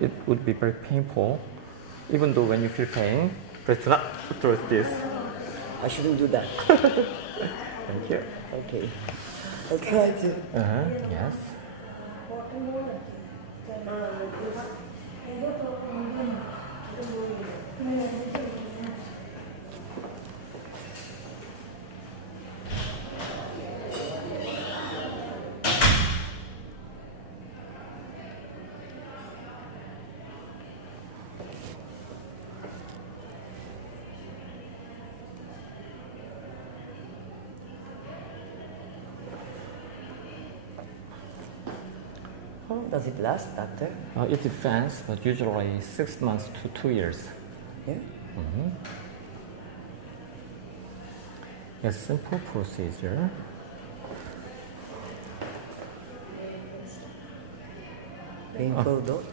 it would be very painful. Even though when you feel pain, press not towards this. I shouldn't do that. Thank you. Okay. I'll try to. Yes. How long does it last, doctor? It depends, but usually 6 months to 2 years. Yeah? A simple procedure. Painful though?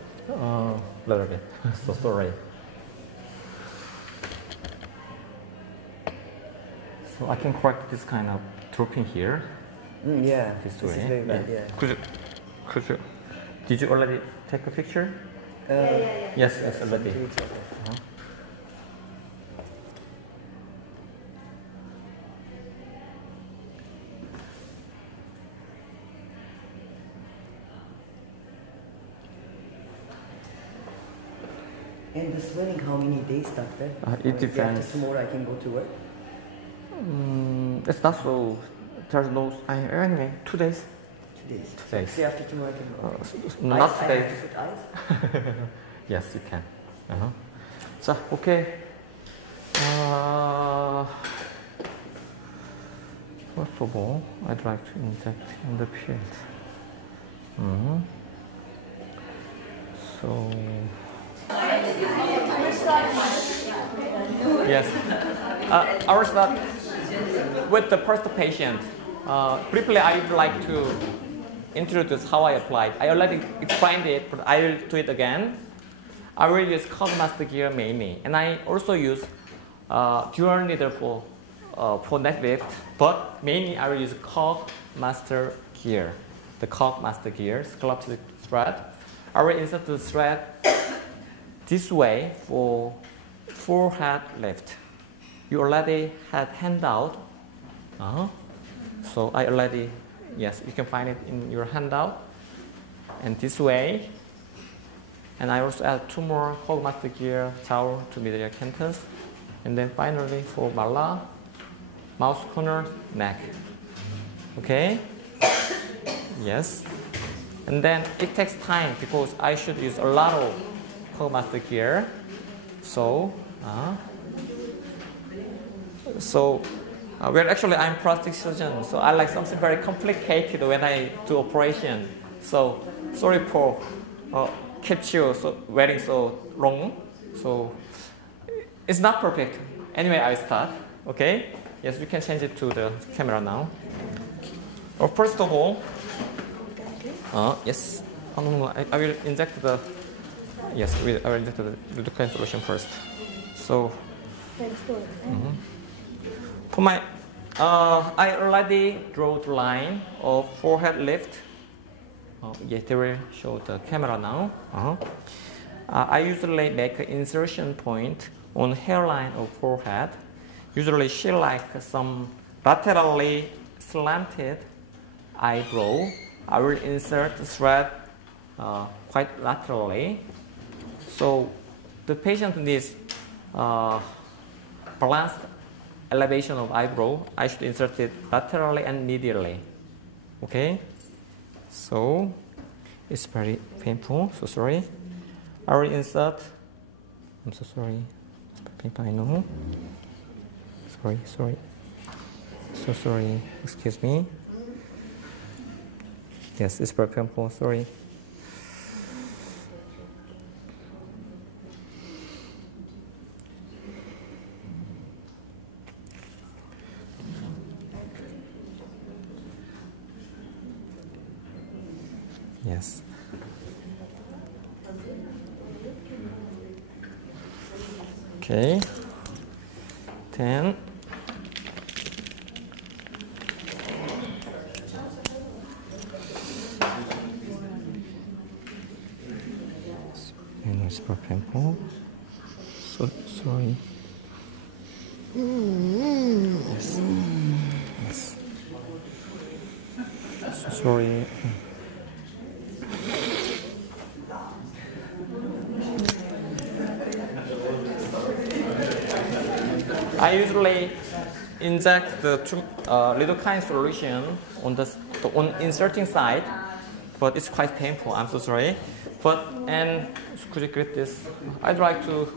Little bit. So sorry. So I can correct this kind of dropping here. Yeah. This This way. is very bad, yeah. Could you? Did you already take a picture? Yes, already. And the swelling, how many days, doctor? It depends. After tomorrow I can go to work? It's not so. There's no. Anyway, 2 days. 2 days. 2 days. Day after tomorrow I can go. Not Ice, today. I have to put ice? Yes, you can. 자, okay. First of all, I'd like to inject in the field. So. Yes. Our start with the first patient. Briefly, I would like to introduce how I applied. I already explained it, but I will do it again. I will use curve master gear mainly, and I also use dual needle for neck lift, but mainly I will use curve master gear. The curve master gear, sculpted thread. I will insert the thread this way for forehead lift. You already had handout. So I already, yes, you can find it in your handout. And this way. And I also add 2 more curve master gear towel to medial canthus. And then finally for mala, mouse corner, neck. Okay? Yes. And then it takes time because I should use a lot of curve master gear. So, well, actually I'm plastic surgeon, so I like something very complicated when I do operation. So sorry for kept you waiting so long. So it's not perfect. Anyway, I start. Okay. Yes, we can change it to the camera now. First of all, yes. No, I will inject the. Yes, I will inject the lidocaine solution first. So. For my, I already drew the line of forehead lift. Yes, they will show the camera now. I usually make an insertion point on hairline of forehead. Usually she like some laterally slanted eyebrow. I will insert the thread quite laterally. So the patient needs balanced elevation of eyebrow. I should insert it laterally and medially. Okay? So it's very painful, so sorry. I will insert. I'm so sorry. It's very painful, I know. Sorry. So sorry. Excuse me. Yes, it's very painful, sorry. Yes. Okay. Then super painful. So sorry. Yes. Yes. So sorry. I usually inject the lidocaine solution on the inserting side, but it's quite painful. I'm so sorry. And could you grip this? I'd like to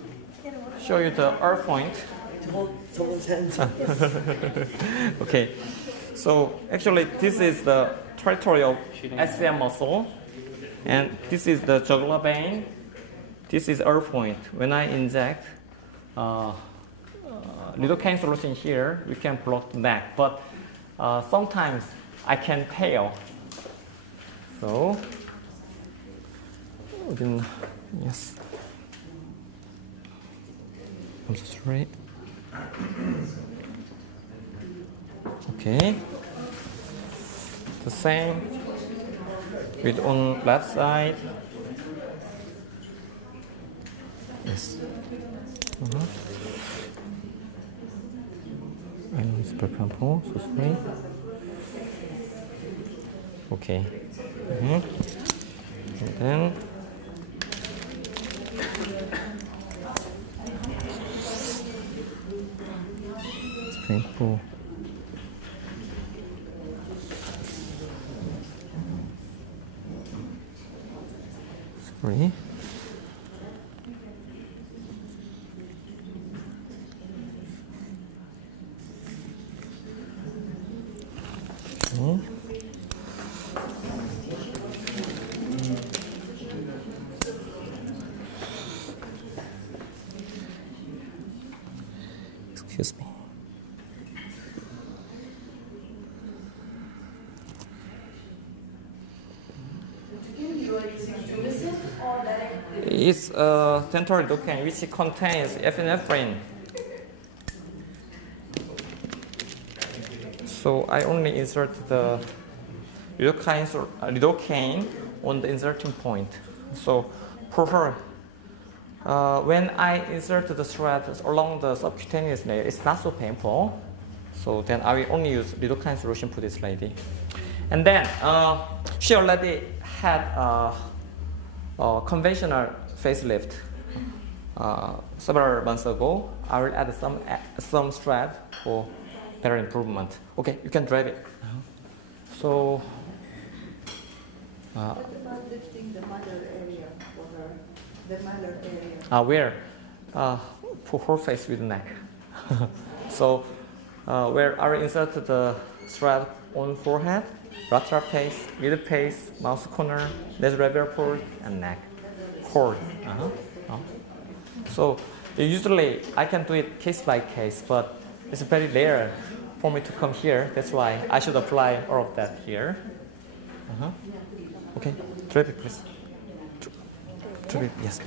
show you the earth point. Hold someone's hands. Okay. So actually, this is the territory of SCM muscle, and this is the jugular vein. This is earth point. When I inject lidocaine solution here, we can block the neck, but sometimes I can tail. So, then, yes. I'm so sorry. Okay. The same with on left side. Yes. I know it's very painful, so sorry. Okay. And then it's painful. Sorry. Okay. Excuse me. It's a dental lidocaine which contains epinephrine. So I only insert the lidocaine on the inserting point. So for her, when I insert the thread along the subcutaneous layer, it's not so painful. So then I will only use lidocaine solution for this lady. And then she already had a conventional facelift several months ago. I will add some thread for better improvement. Okay, you can drive it. So, what about lifting the mother area for her? The mother area. Where? For her face with the neck. So, where I will insert the thread on forehead, lateral face, middle face, mouth corner, nasolabial port, and neck. Cord. So, usually I can do it case by case, but it's very rare for me to come here. That's why I should apply all of that here. Okay, trip it, please. Trip it, yes.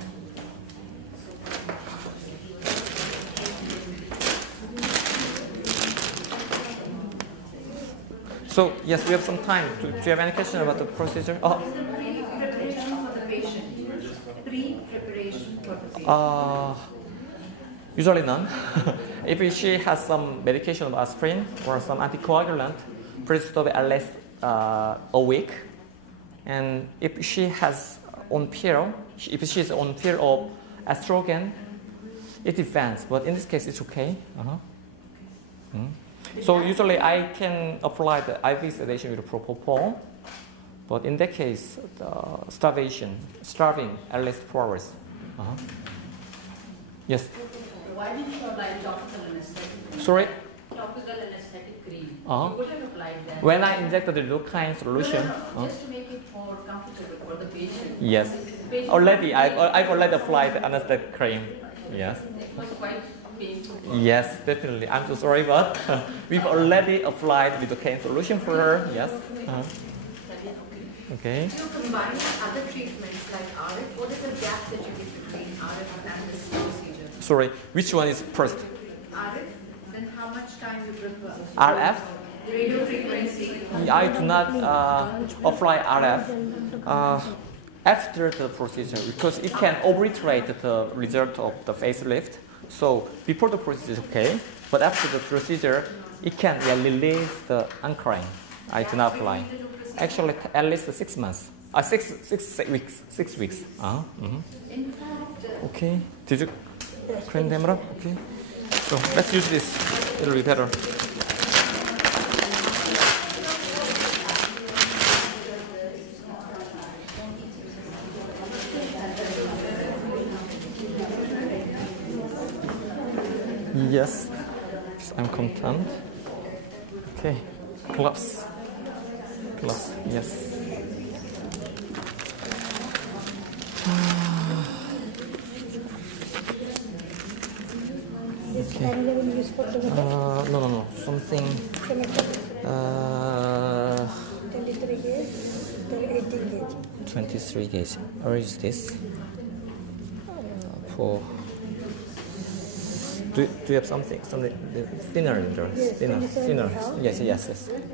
So, yes, we have some time. Do you have any question about the procedure? Pre-preparation for the patient. Pre-preparation for the patient. Usually none. If she has some medication of aspirin or some anticoagulant, please stop at least a week. And if she has on pill, if she is on pill of estrogen, it depends. But in this case, it's okay. So usually I can apply the IV sedation with propofol, but in that case, starving at least 4 hours. Yes. Why didn't you apply topical anesthetic? Sorry. Topical anesthetic cream. Uh-huh. You could have applied that. When I injected the lidocaine solution. No, just to make it more comfortable for the patient. Yes. The patient Already, I've already applied the anesthetic cream. Yes. It was quite painful. Yes, definitely. I'm so sorry, but we've already applied lidocaine solution for her. Yes. Okay. Do you combine other treatments like RF? What is the gap that you get between RF and this procedure? Sorry, which one is first? RF, then how much time you prefer? RF? Radio frequency. I do not apply RF. after the procedure because it can obliterate the result of the facelift. So before the procedure is okay, but after the procedure, it can release the anchoring. I do not apply. Actually, at least 6 months. 6 weeks. 6 weeks. In fact, Okay. Did you clean them up? Okay. So let's use this. It'll be better. Yes, I'm content. Okay, gloves. Gloves, yes. Okay. No. Something. 23 gauge, 18 gauge. 23 gauge. Or is this? For. Do you have something thinner in there? Yes, Thinner. Yes.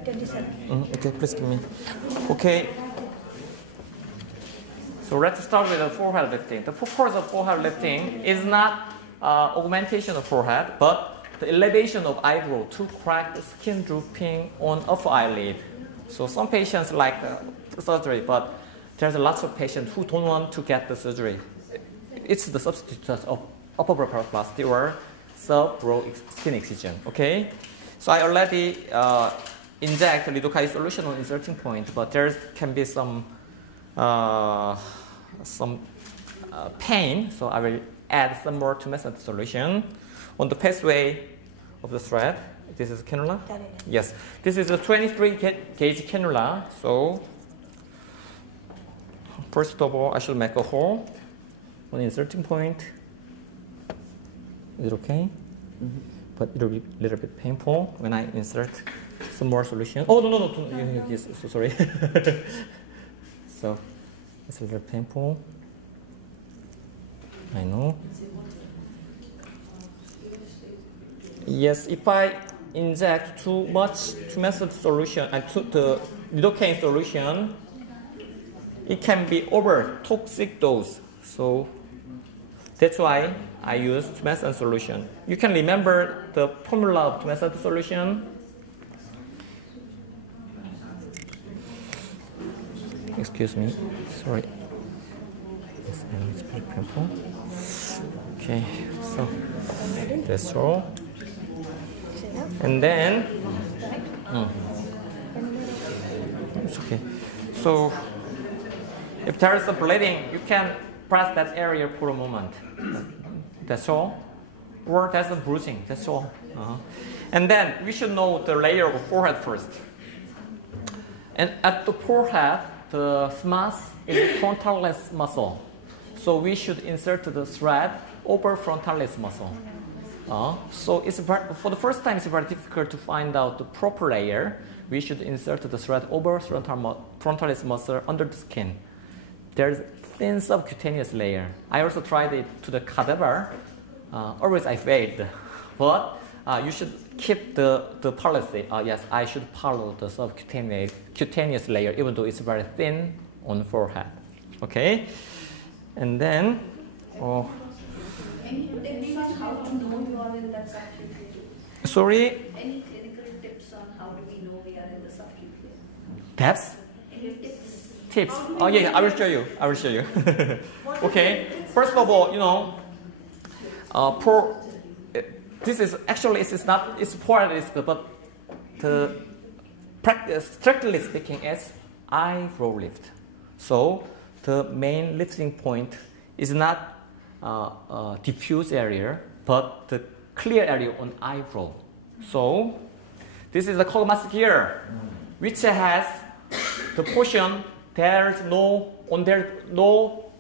27. Okay, please give me. Okay. So let's start with the forehead lifting. The purpose of forehead lifting is not augmentation of forehead, but the elevation of eyebrow to correct the skin drooping on upper eyelid. So some patients like surgery, but there's lots of patients who don't want to get the surgery. It's the substitute of upper blepharoplasty or sub-brow skin excision. Okay, so I already inject lidocaine solution on inserting point, but there can be some pain, so I will add some more tumescent solution on the pathway of the thread. This is cannula. Yes, this is a 23 gauge cannula. So first of all, I should make a hole on inserting point. Is it okay? Mm-hmm. But it will be a little bit painful when I insert some more solution. Oh, no. Yes, so sorry. So it's a little painful. I know. Yes, if I inject too much tumescent solution and the lidocaine solution, it can be over toxic dose. So that's why I use tumescent solution. You can remember the formula of tumescent solution. Excuse me, sorry. Yes, it's pretty painful. Okay, so that's all. And then, it's okay. So if there is a bleeding, you can press that area for a moment. That's all. Or that's a bruising. That's all. And then we should know the layer of forehead first. And at the forehead, the SMAS is frontalis muscle. So we should insert the thread over frontalis muscle. So it's for the first time, it's very difficult to find out the proper layer. We should insert the thread over frontalis muscle under the skin. There's thin subcutaneous layer. I also tried it to the cadaver. Always I failed. But you should keep the policy. Yes, I should follow the subcutaneous layer, even though it's very thin on forehead. Okay? And then, any tips on how to know you are in that subcutaneous layer? Sorry? Any clinical tips on how do we know we are in the subcutaneous layer? Tips? Any tips? Tips. Oh yeah, I will show you. Okay. First of all, this is actually it's forehead risk, but the practice, strictly speaking, is eyebrow lift. So the main lifting point is not diffuse area, but the clear area on eyebrow. So this is the cog muscular, which has the portion there's no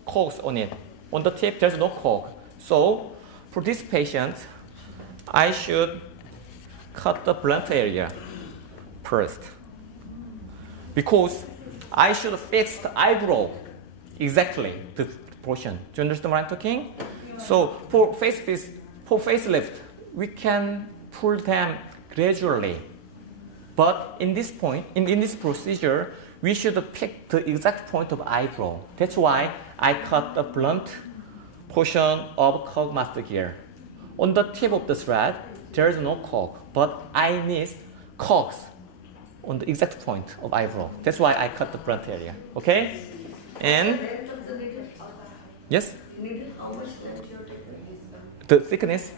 cogs on it. On the tip there's no cog. So for this patient, I should cut the blunt area first, because I should fix the eyebrow exactly the portion. Do you understand what I'm talking? So for facelift, we can pull them gradually. But in this point, in this procedure, we should pick the exact point of eyebrow. That's why I cut the blunt portion of cork master here. On the tip of the thread, there is no cork, but I need corks on the exact point of eyebrow. That's why I cut the blunt area. Okay? And yes? How much length you're taking? The thickness?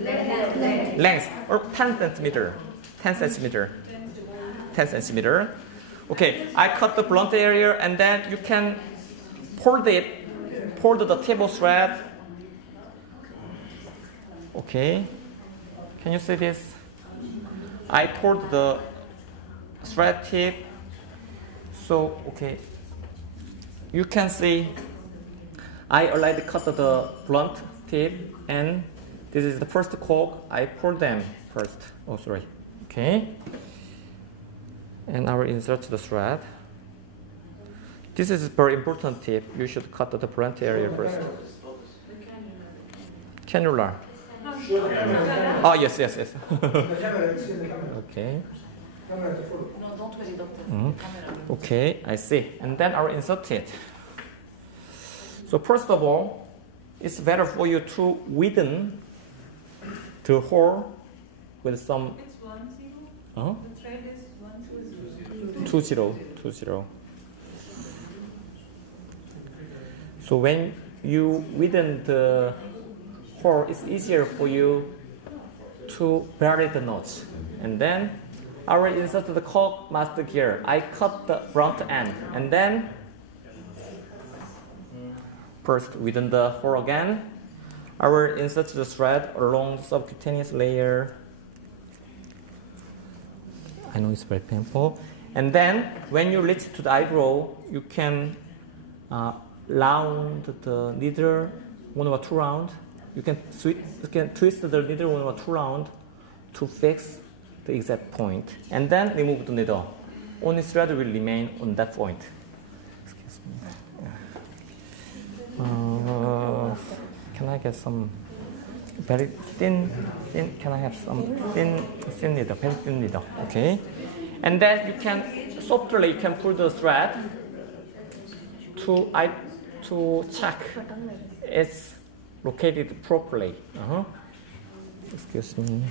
Length. Length or 10 centimeter. 10 centimeter. 10 centimeter. Okay, I cut the blunt area and then you can pull the table thread. Okay, can you see this? I pulled the thread tip. So, okay, you can see I already cut the blunt tip and this is the first cork. I pulled them first. Oh, sorry. Okay. And I will insert the thread. This is a very important tip. You should cut the blunt area first. Cannula. Oh, yes. Okay. Okay, I see. And then I will insert it. So first of all, it's better for you to widen the hole with some. It's 10. Uh-huh. The thread is 20. So when you widen the hole, it's easier for you to bury the knots. And then I will insert the cork master here. I cut the front end and then first widen the hole again. I will insert the thread along the subcutaneous layer. I know it's very painful. And then when you reach to the eyebrow, you can round the needle 1 or 2 rounds. You can twist the needle 1 or 2 rounds to fix the exact point. And then remove the needle. Only thread will remain on that point. Excuse me. Can I get some very thin? Can I have some thin needle, very thin needle? Okay. And then you can softly pull the thread to check it's located properly. Excuse me.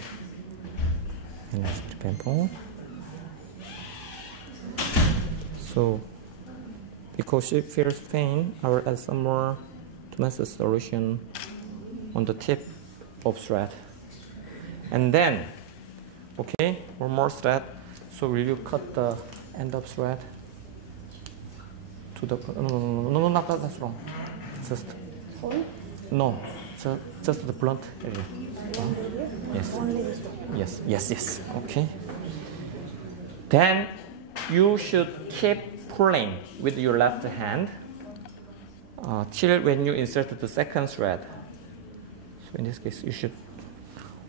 And that's the pimple. So, because she feels pain, I will add some more Damascus solution on the tip of thread. And then, okay, one more thread. So will you cut the end of thread to the no, not that's wrong. Just no, just the blunt area. Yes. Okay. Then you should keep pulling with your left hand till when you insert the second thread. So in this case, you should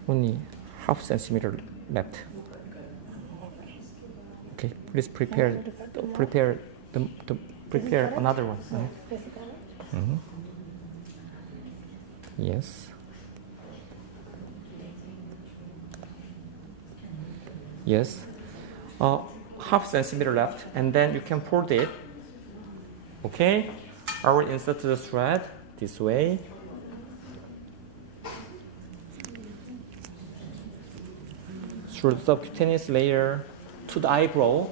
only 0.5 centimeter left. Okay, please prepare another one. Yes. Yes. 0.5 centimeter left, and then you can fold it. Okay. I will insert the thread this way. Through the subcutaneous layer to the eyebrow.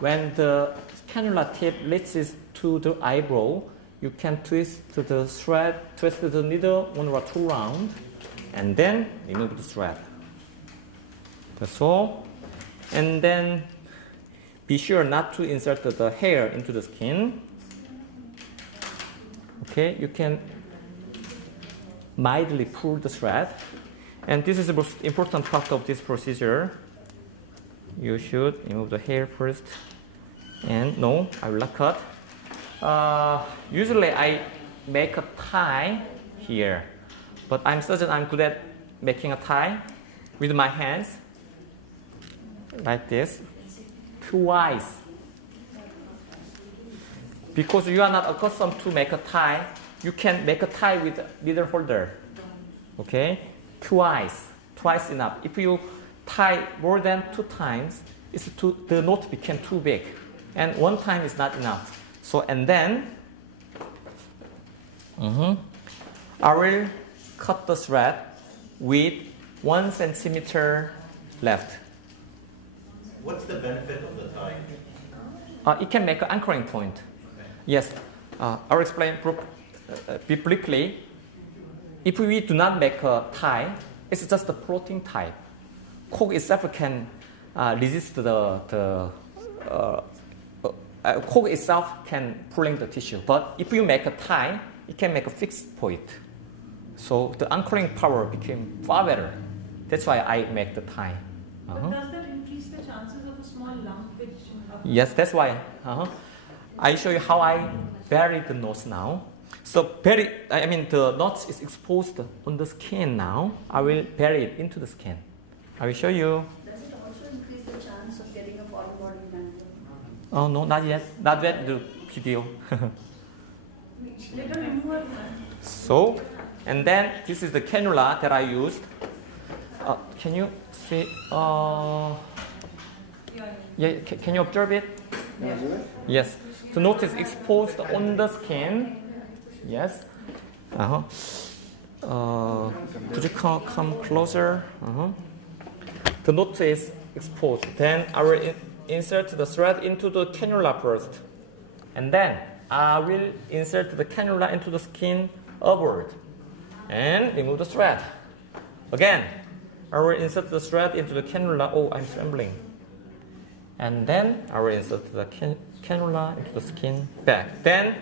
When the cannula tip reaches to the eyebrow, you can twist the thread, twist the needle 1 or 2 rounds, and then remove the thread. That's all. And then be sure not to insert the hair into the skin. Okay, you can mildly pull the thread. And this is the most important part of this procedure. You should remove the hair first. And no, I will not cut. Usually I make a tie here, but I'm certain I'm good at making a tie with my hands, like this, twice. Because you are not accustomed to make a tie, you can make a tie with needle holder. Okay, twice enough. If you tie more than 2 times, the knot became too big. and one time is not enough. So, and then I will cut the thread with 1 centimeter left. What's the benefit of the tie? It can make an anchoring point. Okay. Yes, I'll explain briefly. If we do not make a tie, it's just a floating type. Cork itself can resist cork itself can pulling the tissue. But if you make a tie, it can make a fixed point. So the anchoring power became far better. That's why I make the tie. But does that increase the chances of a small lump which... Yes, that's why. I show you how I bury the knots now. So the knots is exposed on the skin now. I will bury it into the skin. I will show you. Does it also increase the chance of getting a foreign body member? Oh no, not yet. Not yet the PDO. So, and then this is the cannula that I used. Can you see? Yeah, can you observe it? Yes. Yes. The knot is exposed on the skin. Yes. Could you come closer? The knot is exposed. Then I will insert the thread into the cannula first. And then I will insert the cannula into the skin upward. And remove the thread. Again, I will insert the thread into the cannula. Oh, I'm trembling. And then I will insert the cannula into the skin back. Then,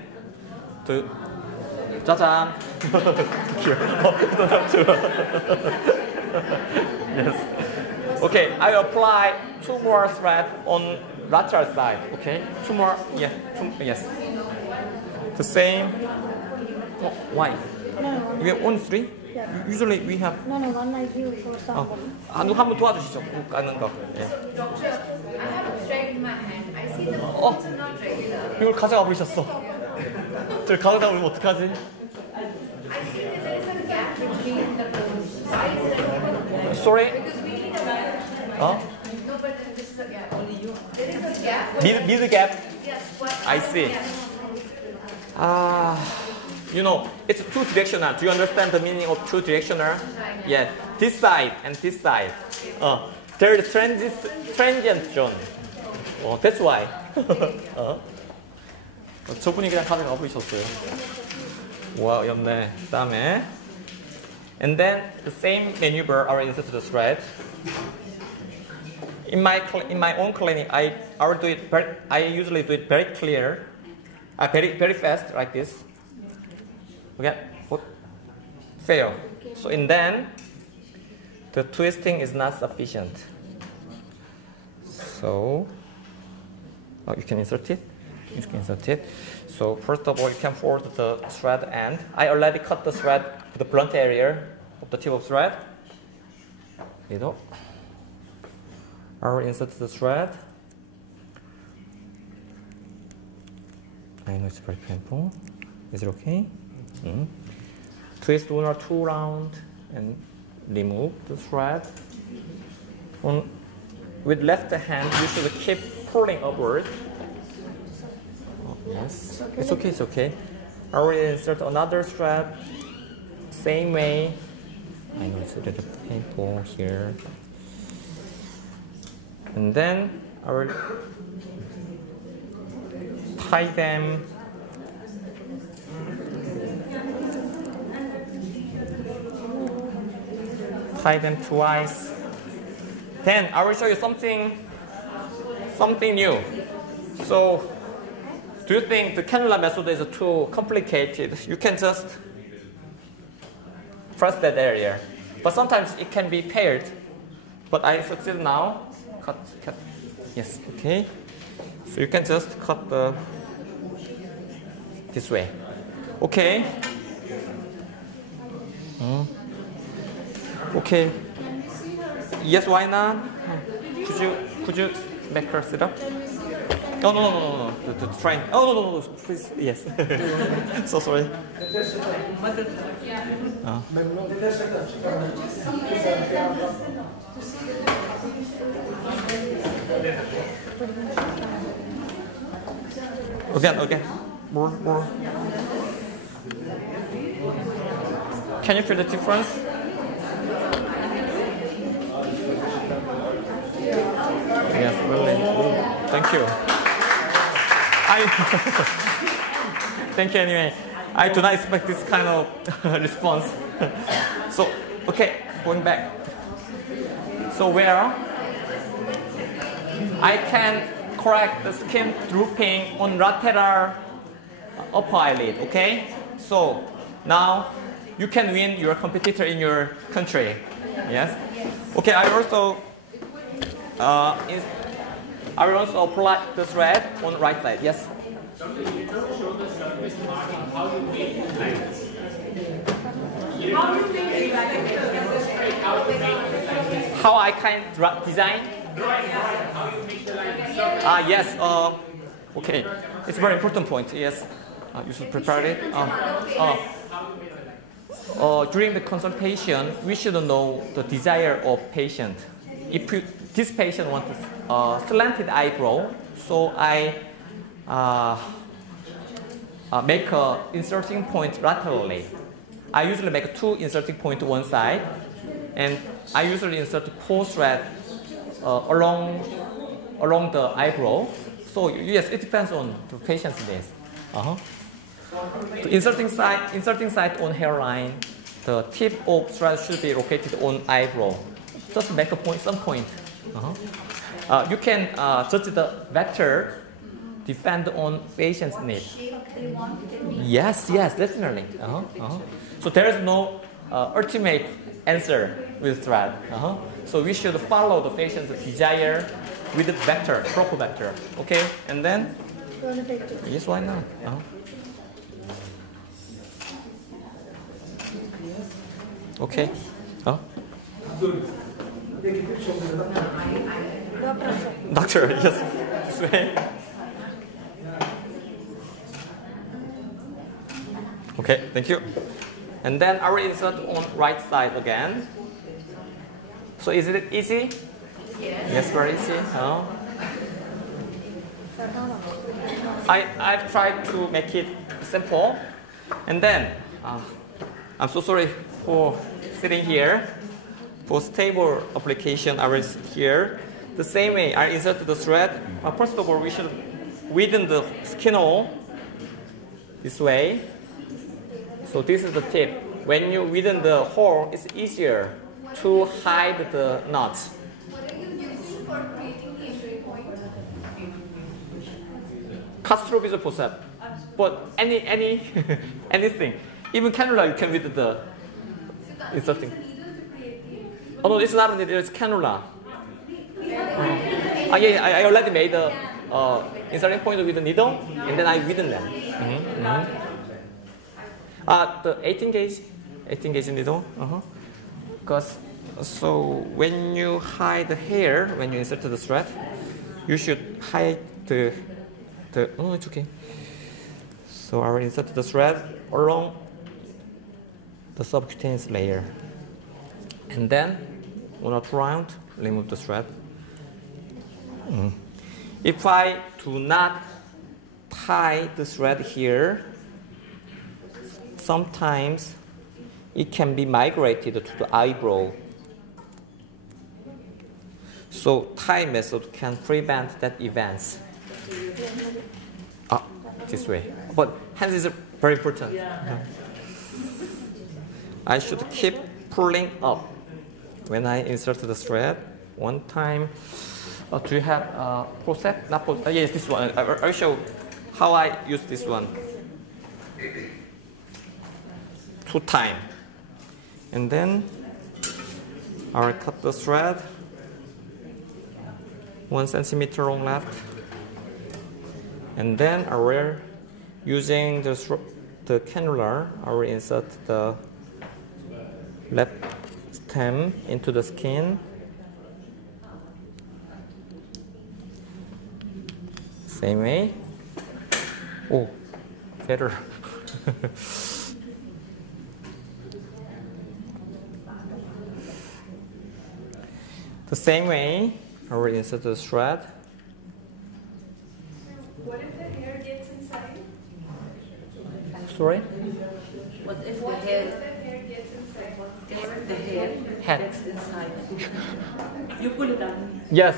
짜잔. Yes. Okay, I apply 2 more threads on lateral side. Okay, 2 more. Yeah, yes. The same. Oh, why? No. We have only 3? Yeah. Usually we have. No, one I do for somebody. 한번 도와주시죠. 국 까는 거. 예. Doctor, I have a thread in my hand. I see the bones are not regular. 이걸 가져가 버리셨어. 저 가져다 버리면 어떡하지? I see that there is a gap between the bones. Why is there? Sorry. Because we need a balance. 어? No, but this is the gap. Only you. There is a gap. Mid gap. Yes. What? I see. You know, it's 2 directional. Do you understand the meaning of 2 directional? Yeah, this side and this side. There is transient zone. That's why. 저분이 그냥 가져가 버리셨어요. 와, 어렵네. 그다음에, and then the same maneuver I will insert the thread. In my own clinic, I usually do it very clear, very fast like this. Okay, fail. So and then the twisting is not sufficient. So you can insert it. You can insert it. So first of all, you can fold the thread end. I already cut the thread to the blunt area of the tip of thread. I will insert the thread. I know it's very painful. Is it okay? Twist 1 or 2 rounds and remove the thread. With left hand, you should keep pulling upward. Oh, yes, it's okay, it's okay. I will insert another thread, same way. I know it's a little painful here. And then I will tie them. Tie them twice. Then I will show you something new. So, do you think the cannula method is too complicated? You can just press that area. But sometimes it can be paired. But I succeed now. Cut. Yes, okay. So you can just cut this way. Okay. Okay. Yes, why not? Could you make her sit up? Oh no. The train. Oh no, please. Yes. So sorry. Again. More. Can you feel the difference? Yes, really. Oh, thank you. Thank you anyway. I do not expect this kind of response. So, okay, going back. So where I can correct the skin drooping on lateral upper eyelid, okay? So now you can win your competitor in your country. Yes? Okay, I will also apply the thread on the right side. Yes? How I can design? Yes. Okay. It's a very important point. Yes. You should prepare it. During the consultation, we should know the desire of patient. If this patient wants a slanted eyebrow, so I make a inserting point laterally. I usually make 2 inserting points one side, and I usually insert 4 thread along the eyebrow. So yes, it depends on the patient's needs. The inserting side on hairline, the tip of thread should be located on eyebrow. Just make a point, some point. You can judge the vector depend on patient's need. Yes, definitely. So there is no ultimate answer with thread. So we should follow the patient's desire with the vector, proper vector. Okay, and then yes, why not? Okay. Doctor, yes, this way. Okay, thank you. And then I will insert on right side again. So is it easy? Yes, very easy. I've tried to make it simple. And then, I'm so sorry for sitting here. For stable application, I will sit here. The same way, I insert the thread. First of all, we should widen the skin hole this way. So this is the tip. When you widen the hole, it's easier to hide the knots. What are you using for creating the entry point? Castrovisual forceps. But anything. Even cannula you can with the inserting. Oh no, it's not a needle, it's cannula. I already made the inserting point with the needle, and then I widen them. The 18 gauge needle. Because so when you hide the hair, when you insert the thread, you should hide the oh, it's okay. So I will insert the thread along the subcutaneous layer, and then on a round, remove the thread. If I do not tie the thread here, sometimes it can be migrated to the eyebrow. So tie method can prevent that events. This way. But hands is very important. I should keep pulling up when I insert the thread. One time. Do you have forceps? Not forceps. Yes, this one. I'll show how I use this one. 2 times. And then I'll cut the thread 1 centimeter on left. And then I will, using the cannula, I will insert the left stem into the skin. Same way. Oh, better. The same way, I will insert the thread. What if the hair gets Sorry? What if the hair gets inside? You pull it down. Yes.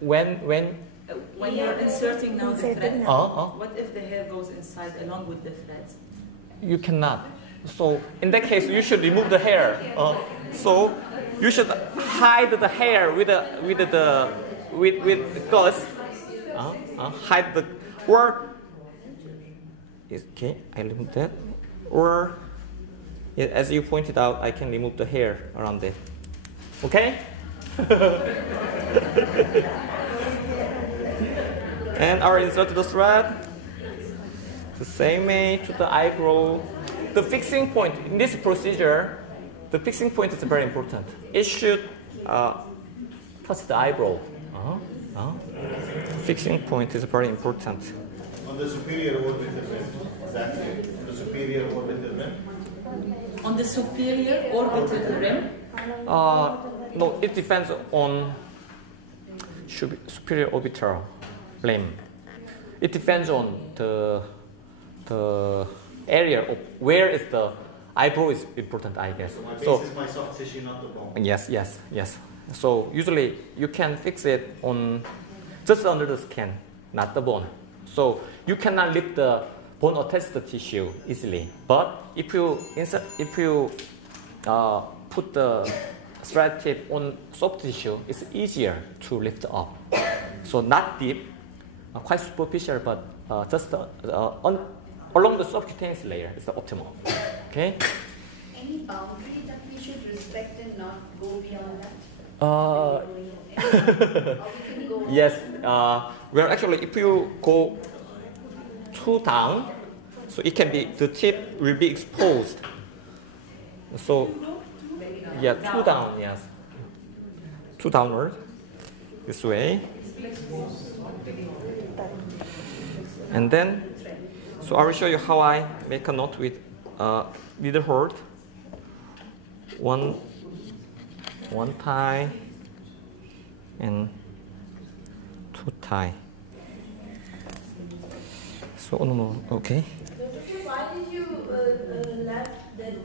When you're inserting now the thread, uh-huh. what if the hair goes inside along with the threads? You cannot. So in that case, you should remove the hair. So you should hide the hair with gauze. Hide the or okay. I remove that. Or as you pointed out, I can remove the hair around it. Okay. And I insert the thread the same way to the eyebrow. The fixing point in this procedure, the fixing point is very important. It should touch the eyebrow. Fixing point is very important. On the superior orbital rim, exactly. The superior orbital rim. On the superior orbital rim? No, it depends on superior orbital rim. It depends on the area of where is the eyebrow is important, I guess. So my base is my soft tissue, not the bone. Yes. So usually you can fix it on just under the skin, not the bone. So you cannot lift the bone attached tissue easily. But if you put the thread tip on soft tissue, it's easier to lift up. So not deep, quite superficial, but just along the subcutaneous layer is the optimal. Okay. Any boundary that we should respect and not go beyond that? Yes. Well, actually, if you go too down, so it can be the tip will be exposed. So yeah, too down. Yes. Too downward. This way. And then, so I will show you how I make a knot with needle hold. One tie and two tie. So no, okay. Why did you left that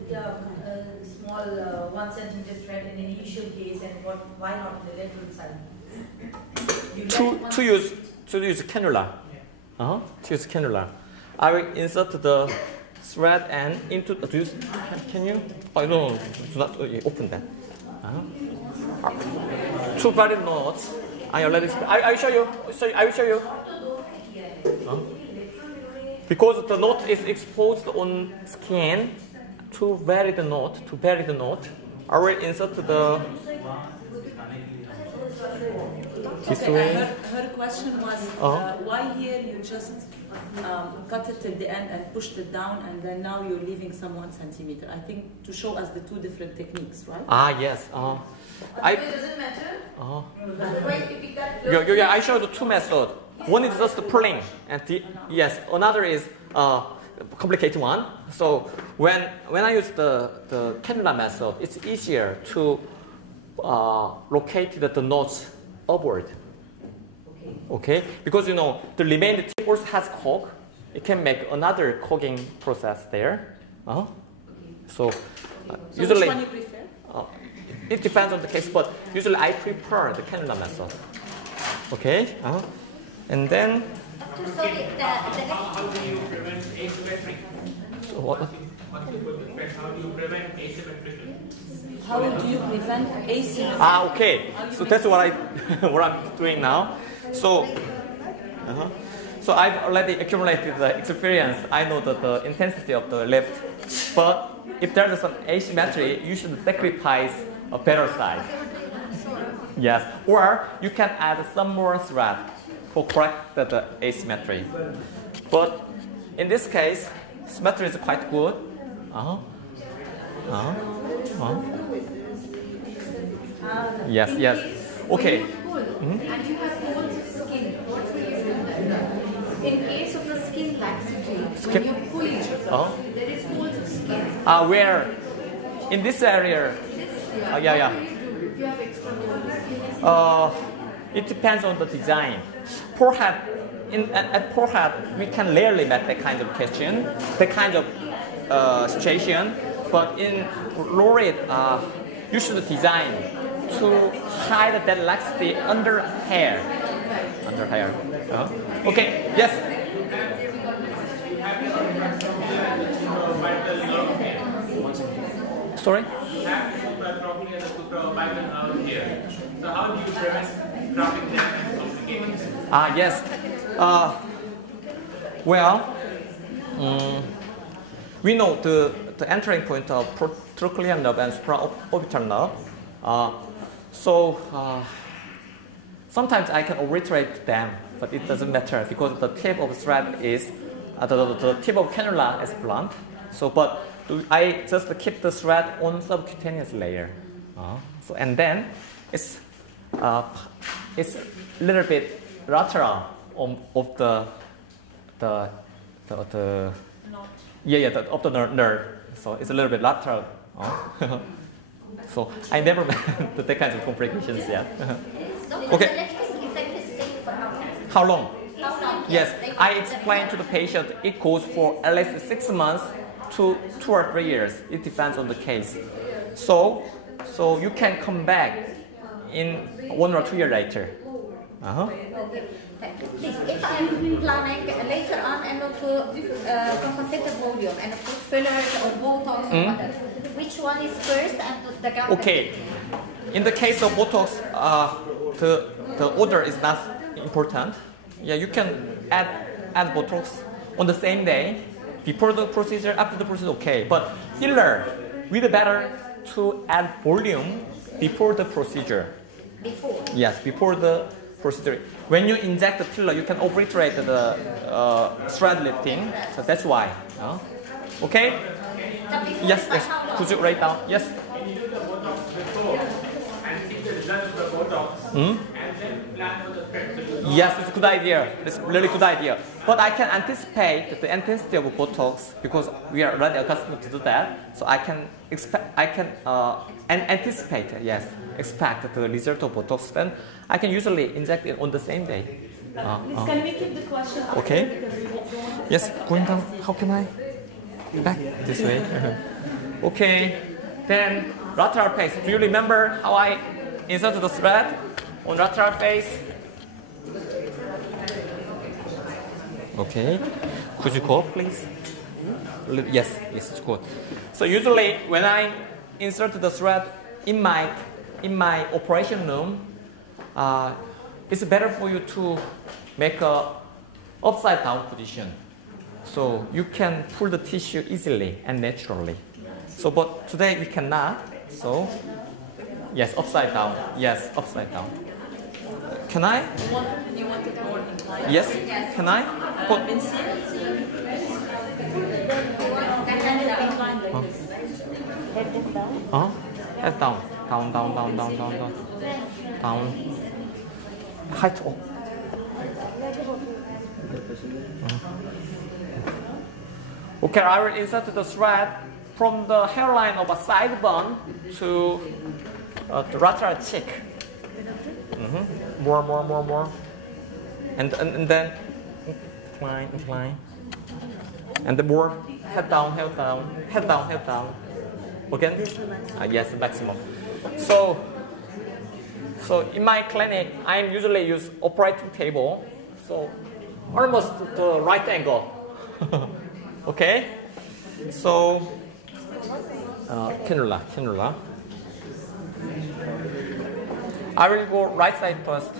small 1 centimeter thread in the initial case, and why not in the lateral side? To use cannula. To use cannula. I will insert the thread and into. Can you? Oh no, do not open that. Two body knots. I will show you. I will show you. Because the knot is exposed on skin, to vary the knot, I will insert the this way. Her question was, why here you just cut it till the end and pushed it down, and then now you're leaving some 1 centimeter. I think to show us the two different techniques, right? Yes. Does it matter? Otherwise, if you cut Yeah. I showed the two methods. One is just pulling, and another is complicated one. So when I use the cannula method, it's easier to locate the knots upward. Okay, because the remaining tip also has cock. It can make another cocking process there. So usually, which one you prefer? It depends on the case, but usually I prefer the cannula method. Okay, and then. Sorry, How do you prevent asymmetry? So what? How do you prevent asymmetry? How do you prevent asymmetry? Okay. So that's what I'm doing now. So I've already accumulated the experience. I know the intensity of the lift. But if there's some asymmetry, you should sacrifice a better side. Yes. Or you can add some more thread to correct the asymmetry. But in this case, symmetry is quite good. Yes. Okay. And you have folds of skin. What will you do then? In case of the skin laxity, when you pull it, there is folds of skin. Where? In this area? Yeah. What do you do if you have extra folds of skin? It depends on the design. Perhaps at forehead, we can rarely make that kind of question, that kind of situation. But in lower you should design to hide that laxity under hair. Under hair. Okay. Yes. Sorry. Properly as a supraorbital nerve here. So how do you prevent cropping them and complications? Yes. Well, we know the entering point of trochlear nerve and supraorbital nerve. Sometimes I can obliterate them, but it doesn't matter because the tip of the thread is the tip of cannula is blunt. So, but I just keep the thread on subcutaneous layer. And then it's a little bit lateral of the nerve. So it's a little bit lateral. So I never met that kind of complications yet. Okay. How long? Yes, I explained to the patient it goes for at least 6 months to 2 or 3 years. It depends on the case. So you can come back in 1 or 2 years later. Please, if I am planning later on and to compensate the volume and put fillers or Botox or whatever, which one is first and the gap? Okay. In the case of Botox, the order is not important. Yeah, you can add Botox on the same day, before the procedure, after the procedure, okay. But filler, really better to add volume before the procedure. Before? Yes, before the procedure. When you inject the filler, you can obliterate the thread lifting. So that's why. Okay? Yes, yes. Could you write down? Yes. And see the results of the Botox and then plan for the thread. Yes, it's a good idea. It's a really good idea. But I can anticipate the intensity of Botox because we are already accustomed to do that. So I can expect the result of Botox. Then I can usually inject it on the same day. Can we keep the question up? Okay. Yes, going down. How can I? Back this way. Okay. Then lateral face. Do you remember how I inserted the thread on lateral face? Okay. Could you go up, please? Yes, it's good. So usually when I insert the thread in my operation room, it's better for you to make a upside down position. So you can pull the tissue easily and naturally. So but today we cannot. So yes, upside down. Yes, upside down. Can I? You want it more inclined? Yes. Can I? Put. Head down. Down. Height up. Okay, I will insert the thread from the hairline of a side bone to the lateral cheek. More. And then incline. And the more head down. Again? Yes, maximum. So in my clinic, I usually use operating table. So almost the right angle. Okay? So cannula. I will go right side first.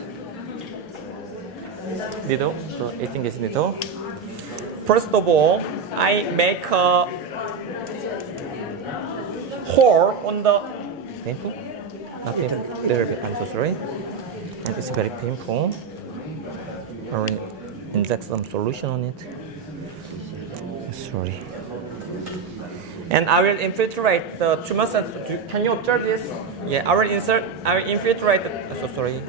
Needle, the 18 gauge needle. First of all, I make a hole on the painful? Not painful. Very bit. I'm so sorry. And it's very painful. I will inject some solution on it. Sorry. And I will infiltrate the tumor cells. Can you observe this? Yeah, I will infiltrate the, I'm so sorry.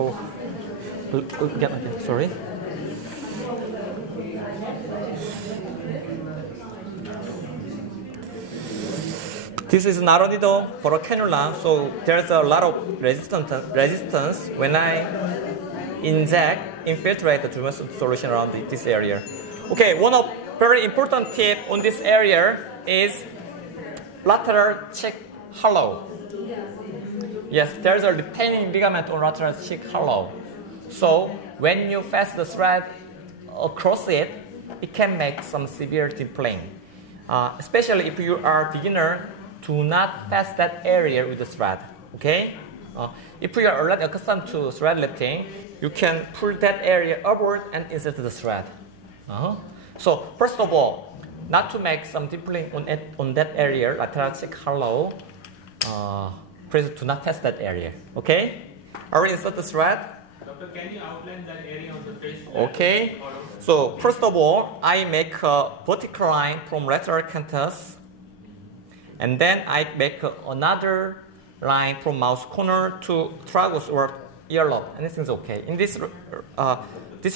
So, again, sorry. This is not a needle for a cannula, so there's a lot of resistance when I infiltrate the tumor solution around this area. Okay, one of very important tip on this area is lateral cheek hollow. Yes, there's a retaining ligament on lateral cheek hollow. So when you pass the thread across it, it can make some severe dimpling. Especially if you are beginner, do not pass that area with the thread. Okay? If you are already accustomed to thread lifting, you can pull that area upward and insert the thread. So first of all, not to make some dimpling on that area, lateral cheek hollow, please do not test that area. Okay? I will insert the thread. Doctor, can you outline that area on the face? Okay. So first of all, I make a vertical line from lateral canthus, and then I make another line from mouse corner to tragus or earlobe. Anything's okay. In this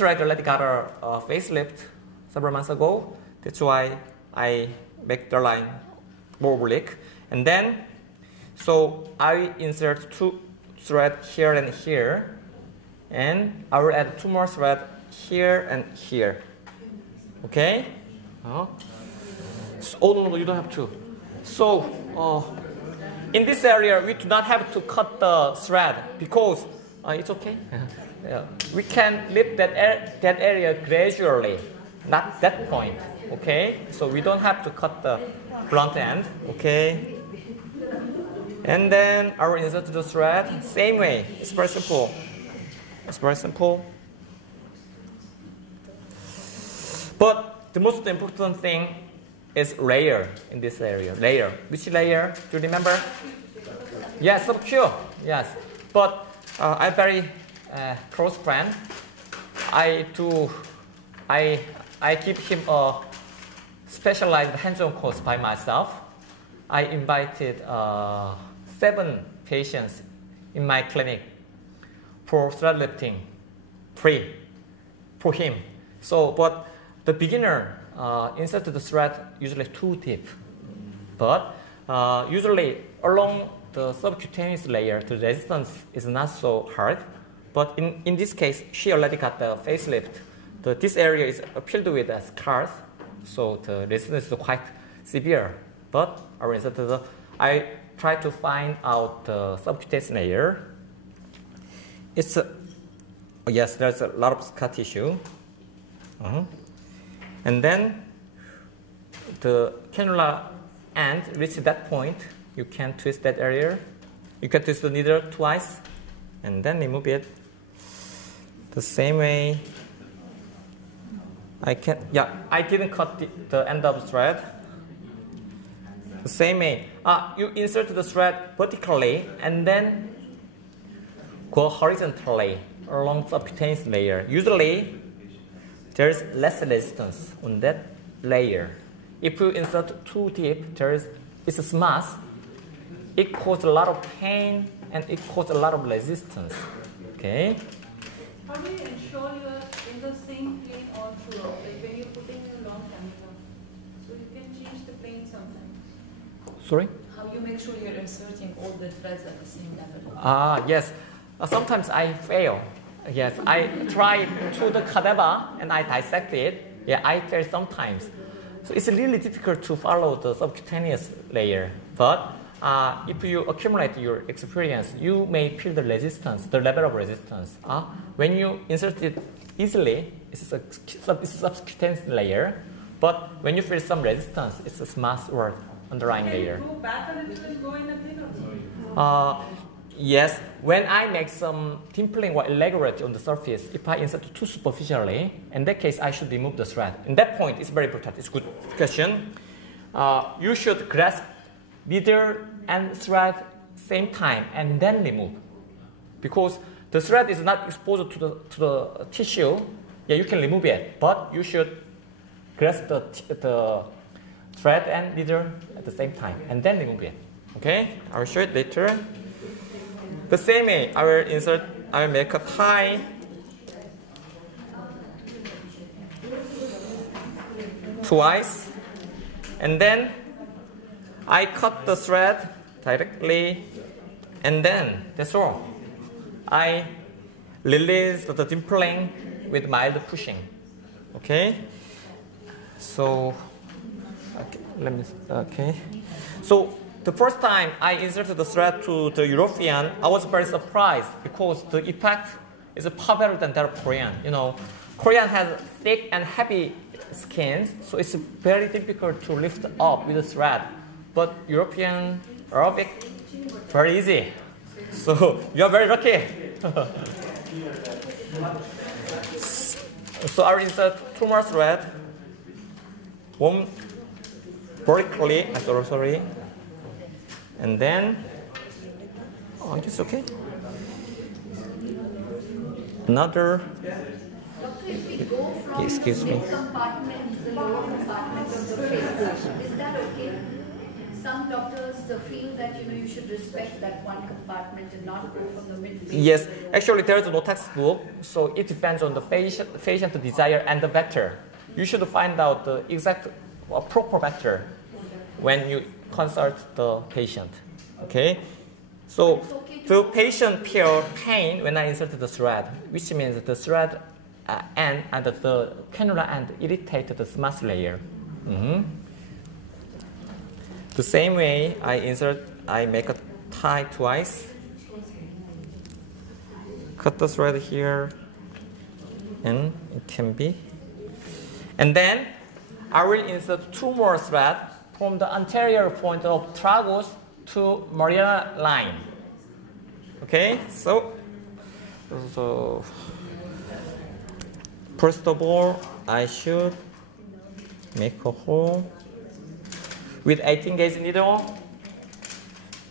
right already got a facelift several months ago. That's why I make the line more oblique. And then, so I insert 2 threads here and here, and I will add 2 more threads here and here. Okay? So, oh no, you don't have to. So, in this area, we do not have to cut the thread because it's okay. We can lift that area gradually, not that point. Okay, so we don't have to cut the blunt end. Okay, and then I will insert the thread same way. It's very simple. It's very simple. But the most important thing is layer in this area. Layer. Which layer? Do you remember? Yes, subcure. Yes. But I'm very close friend. I give him a specialized hands-on course by myself. I invited 7 patients in my clinic for thread lifting, free for him. So, but the beginner insert the thread usually too deep, but usually along the subcutaneous layer, the resistance is not so hard. But in this case, she already got the facelift. This area is filled with scars, so the resistance is quite severe. But I try to find out the subcutaneous layer. It's yes, there's a lot of scar tissue. And then the cannula end reaches that point. You can twist that area. You can twist the needle twice and then remove it. The same way. I didn't cut the end of the thread. The same way. You insert the thread vertically and then go horizontally along the subcutaneous layer. Usually, there is less resistance on that layer. If you insert too deep, it's a smooth. It causes a lot of pain and it causes a lot of resistance. Okay. How do you ensure you are in the same plane all throughout? Like when you're putting your long cannula, so you can change the plane sometimes. Sorry? How you make sure you're inserting all the threads at the same level? Yes. Sometimes I fail. Yes, I try to the cadaver and I dissect it. Yeah, I fail sometimes. So it's really difficult to follow the subcutaneous layer. But if you accumulate your experience, you may feel the resistance, the level of resistance. When you insert it easily, it's a subcutaneous layer. But when you feel some resistance, it's a smooth or underlying layer. Can you go back a little and go in again? Yes, when I make some dimpling or irregularity on the surface, if I insert too superficially, in that case, I should remove the thread. In that point, it's very important. It's a good question. You should grasp needle and thread same time and then remove. Because the thread is not exposed to the tissue. Yeah, you can remove it, but you should grasp the thread and needle at the same time and then remove it. Okay, I will show it later. The same way, I will insert I make a tie. Twice. And then I cut the thread directly. And then that's all. I release the dimpling with mild pushing. Okay? So, okay. So, the first time I inserted the thread to the European, I was very surprised because the effect is far better than that of Korean. You know, Korean has thick and heavy skin, so it's very difficult to lift up with the thread. But European, Arabic, very easy. So you're very lucky. So I will insert two more thread. One vertically, sorry. And then, oh, it's okay. Another. Doctor, if we go from Excuse the me. mid compartment to the lower compartment of the face, is that okay? Some doctors feel that you should respect that one compartment and not go from the mid face. Yes, actually there is no textbook, so it depends on the patient desire and the vector. You should find out the exact proper vector when you consult the patient. Okay, so the patient feel pain when I inserted the thread, which means the thread end and the cannula end irritate the smooth layer. The same way I make a tie twice. Cut the thread here, and it can be. And then I will insert two more threads from the anterior point of tragus to Mariana line. Okay, so first of all, I should make a hole with 18 gauge needle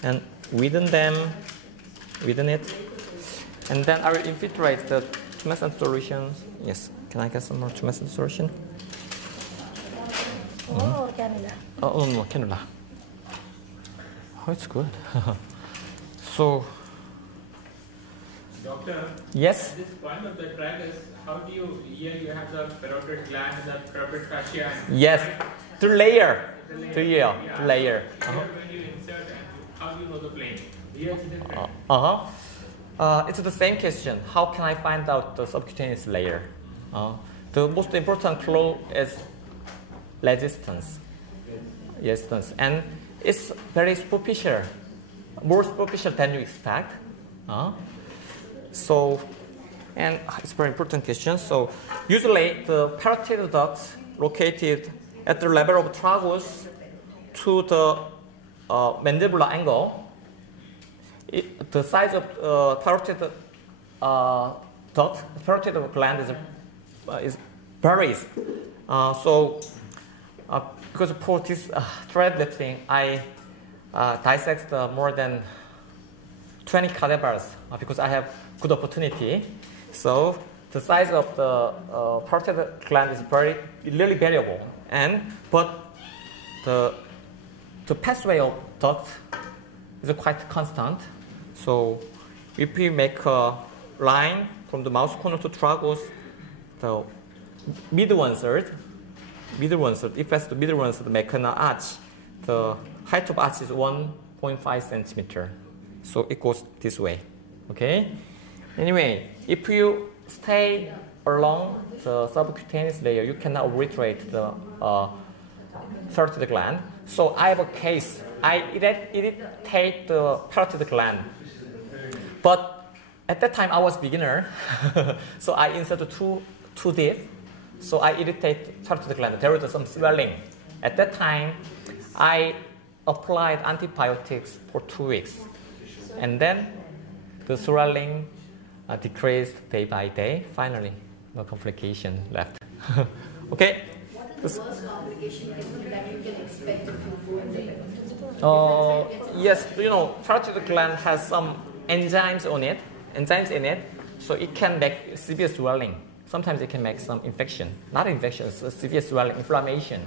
and widen it, and then I will infiltrate the tumescent solution. Yes, can I get some more tumescent solution? Or cannula? Oh, no, cannula. Oh, it's good. So, Doctor, yes? at this point of the tragus, how do you, here you have the parotid gland and the parotid fascia. Yes, the layer. The layer. Here, Uh-huh. when you insert, and how do you know the plane? Here it's different. It's the same question. How can I find out the subcutaneous layer? The most important clue is resistance. And it's very superficial, more superficial than you expect. So, and it's a very important question. So, usually the parotid ducts located at the level of tragus to the mandibular angle, the size of parotid duct, parotid gland is varies. Because for this thread lifting, I dissect more than 20 cadavers because I have good opportunity. So the size of the parotid gland is really variable, but the pathway of duct is quite constant. So if we make a line from the mouse corner to tragus, the middle one third, if that's the middle one third, make an arch, the height of arch is 1.5 centimeter. So it goes this way. Okay. Anyway, if you stay along the subcutaneous layer, you cannot obliterate the parotid gland. So I have a case. I irritate the parotid gland, but at that time I was beginner, so I inserted too deep. So I irritate parotid gland. There was some swelling. At that time, I applied antibiotics for 2 weeks, and then the swelling decreased day by day. Finally, no complication left. Okay. What is the worst complication that you can expect if you go in there? Yes, parotid gland has some enzymes in it, so it can make severe swelling. Sometimes it can make some infection. Not infection, it's a severe swelling, inflammation.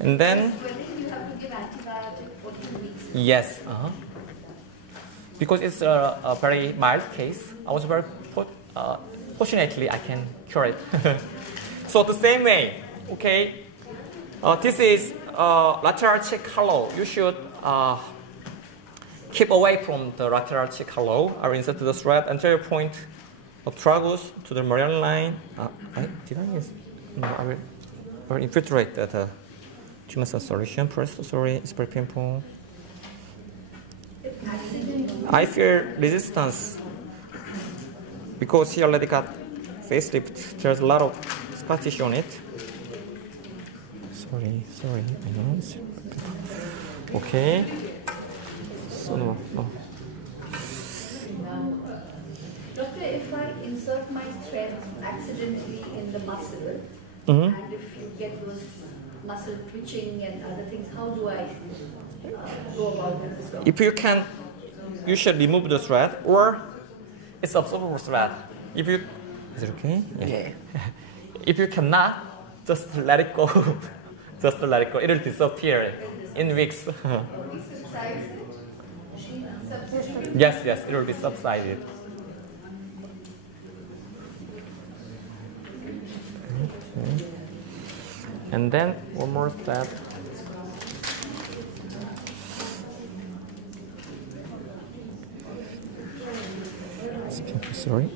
And then, You have to give antibiotic for 2 weeks. yes. because it's a very mild case, I was very fortunately I can cure it. So the same way, okay, this is lateral cheek hollow. You should keep away from the lateral cheek hollow. I will insert the thread anterior point of tragus to the meridian line. Did I use? No, I will infiltrate that tumor cell solution first. Sorry, it's very painful. I feel resistance because he already got facelift. There's a lot of scar tissue on it. Sorry, I know. Okay. So no. Doctor, if I insert my thread accidentally in the muscle, Mm-hmm. and if you get those muscle twitching and other things, how do I go about this? If you can, you should remove the thread, or it's absorbable thread. If you, is it okay? Yeah. If you cannot, just let it go. Just let it go. It will disappear in weeks. Yes, it will be subsided. Okay. And then one more step. Sorry.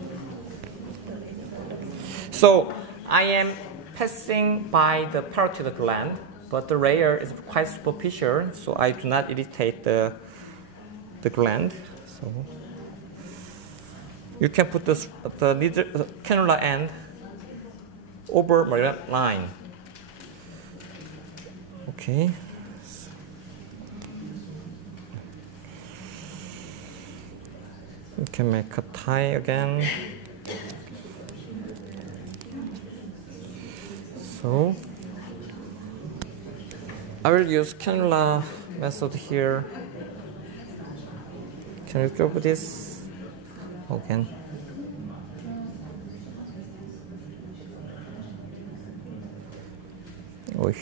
So I am passing by the parotid gland, but the layer is quite superficial, so I do not irritate the gland. So you can put the cannula end over meridian line. Okay. You can make a tie again. So I will use cannula method here. Can you go with this again? Oy.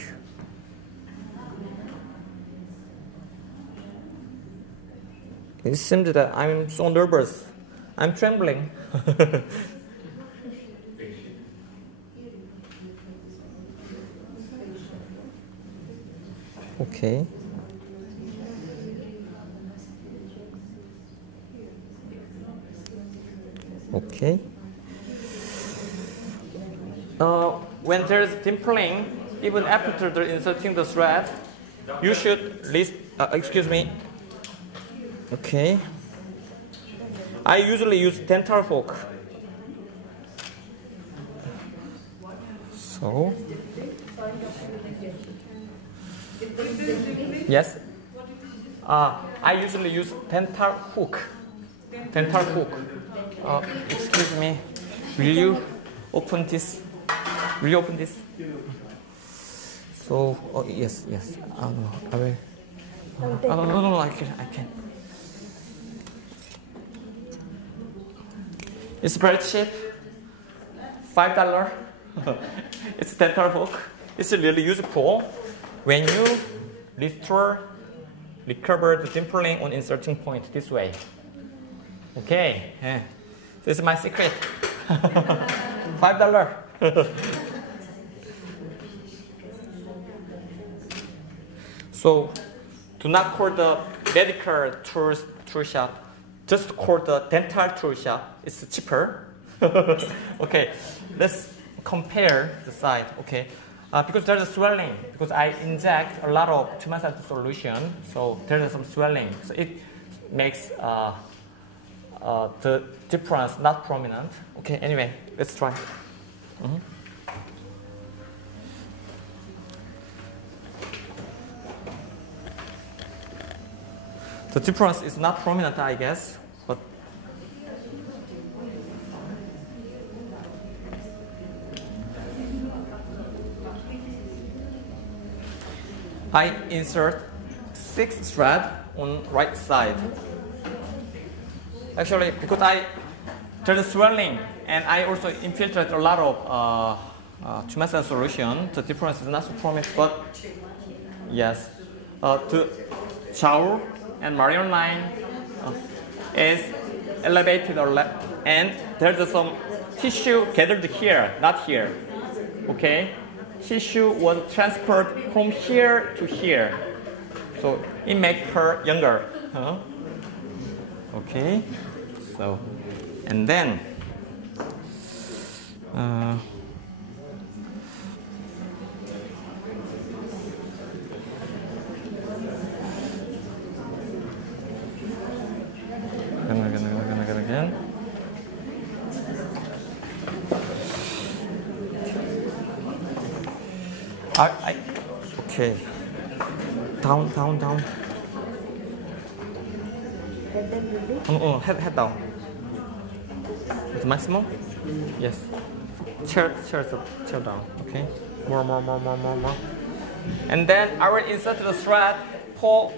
It seems that I'm so nervous. I'm trembling. Okay. Okay. When there's dimpling, even after inserting the thread, you should list. Excuse me. Okay. I usually use dental fork. So. Yes. I usually use dental hook. Dental hook. Excuse me. Will you open this? Will you open this? So, yes. No, I will. No, I can. It's very cheap. $5. It's dental hook. It's really useful when you recover the dimpling on inserting point this way. Okay, this is my secret. $5. So, do not call the medical tool shop. Just call the dental tool shop. It's cheaper. Okay, let's compare the side. Okay, because there's a swelling. Because I inject a lot of tumor solution, so there's some swelling. So it makes the difference not prominent. Okay, anyway, let's try. Mm-hmm. The difference is not prominent, I guess, but I insert 6 thread on right side. Actually, because there's swelling, and I also infiltrate a lot of tumor cell solution. The difference is not so prominent, but yes, the jowl and meridian line is elevated and there's some tissue gathered here, not here. Okay? Tissue was transferred from here to here. So it makes her younger. Huh? Okay? So, and then again. Okay. Down. Head down. It's maximum? Yes. Chair down. Okay. More. And then I will insert the thread for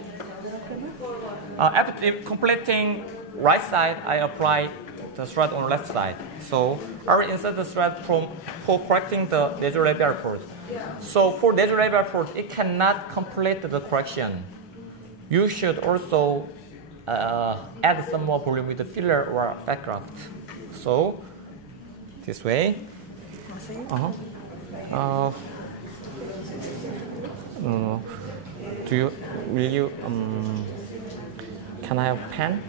after completing right side, I apply the thread on left side. So I will insert the thread for correcting the lateral port. So for lateral port, it cannot complete the correction. You should also add some more volume with the filler or fat graft. So this way. Will you can I have pen?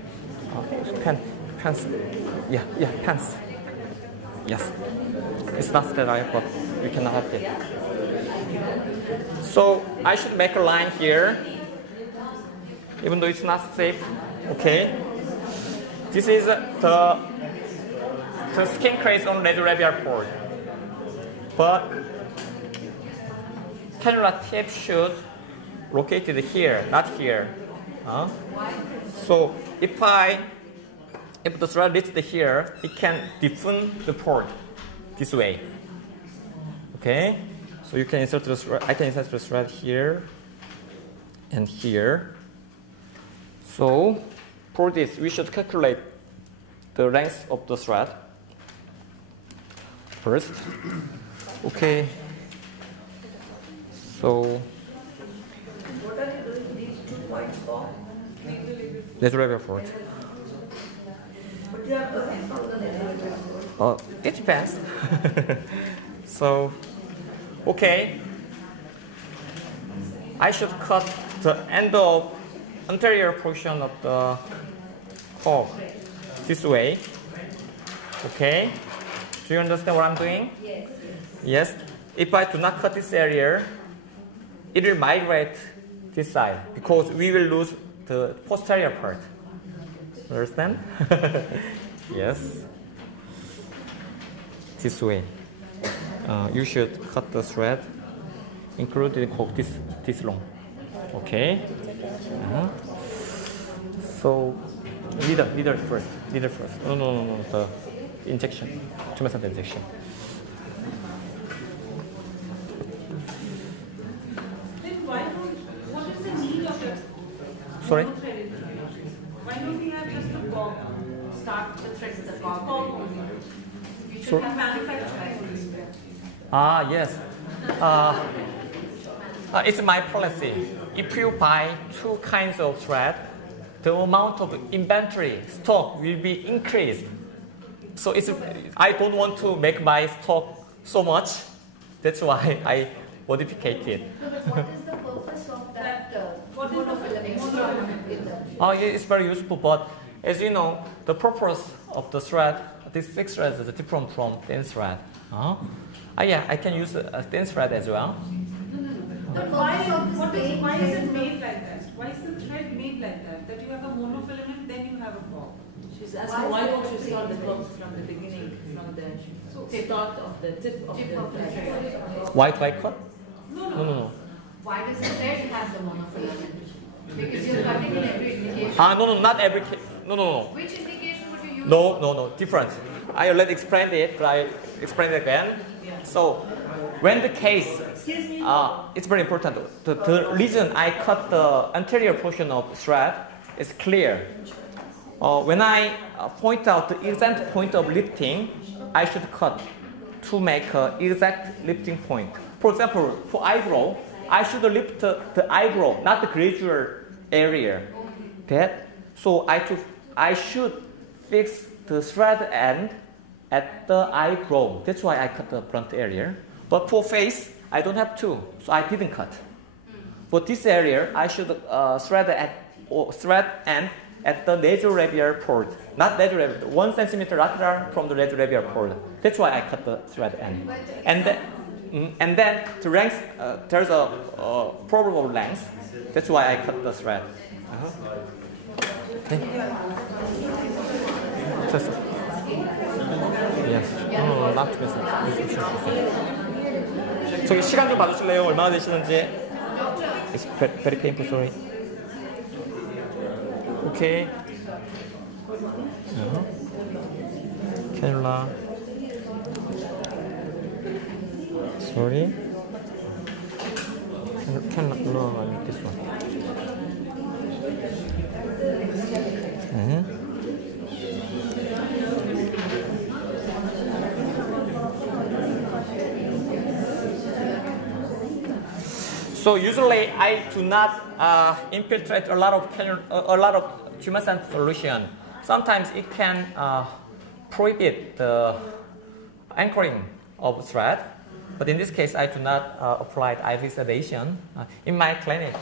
Pens. Yeah, pens. Yes. It's not sterile, but you cannot have it. So I should make a line here, even though it's not safe. Okay. This is the skin crease on lateral port. But cannula tip should locate it here, not here. So if the thread reaches here, it can deepen the port this way. Okay, so you can insert the thread. I can insert the thread here and here. So for this, we should calculate the length of the thread first. Okay. So What are you doing these 2 points for? lateral port. But you are looking for the lateral port. It depends. So, okay. I should cut the end of anterior portion of the curve this way. Okay. Do you understand what I'm doing? Yes. Yes. If I do not cut this area, it will migrate this side because we will lose the posterior part. Understand? Yes. This way. You should cut the thread, including this long. Okay. So needle first. No. The injection. Tumor center injection. What is the need of it? Sorry? Why don't we have just a bomb? Start the thread with the bomb. We should So- have manufacturing. Yes. It's my policy. If you buy 2 kinds of thread, the amount of inventory stock will be increased. So I don't want to make my stock so much. That's why I modified it. What is the purpose of that monofilament in the It's very useful, but as you know, the purpose of the thread, this 6 thread is different from thin thread. I can use a thin thread as well. But why is it made like that? Why is the thread made like that? That you have a monofilament, then you have a bob. She's asking why don't you start the clocks from the beginning, from the start of the tip of the thread? Why do I cut? No. Why does the thread have the monofilament? Because you're cutting in every indication. No, not every case. No. Which indication would you use? No, different. I already explained it, but I explain it again. So, when the case, it's very important. The reason I cut the anterior portion of thread is clear. When I point out the exact point of lifting, I should cut to make an exact lifting point. For example, for eyebrow, I should lift the eyebrow, not the gradual area. So I took I should fix the thread end at the eye grove. That's why I cut the front area. But for face, I don't have to, so I didn't cut. For this area, I should thread end at the nasolabial port. Not nasolabial, 1 centimeter lateral from the nasolabial port. That's why I cut the thread end. And then the length, there's a problem of length. That's why I cut the thread. Okay. Yes. Not 저기 시간 좀 봐주실래요? 얼마나 되시는지. It's very painful, sorry. Okay. Cannula. Sorry. Cannula, this one. So usually I do not infiltrate a lot of tumescent solution. Sometimes it can prohibit the anchoring of thread, but in this case I do not apply IV sedation. In my clinic,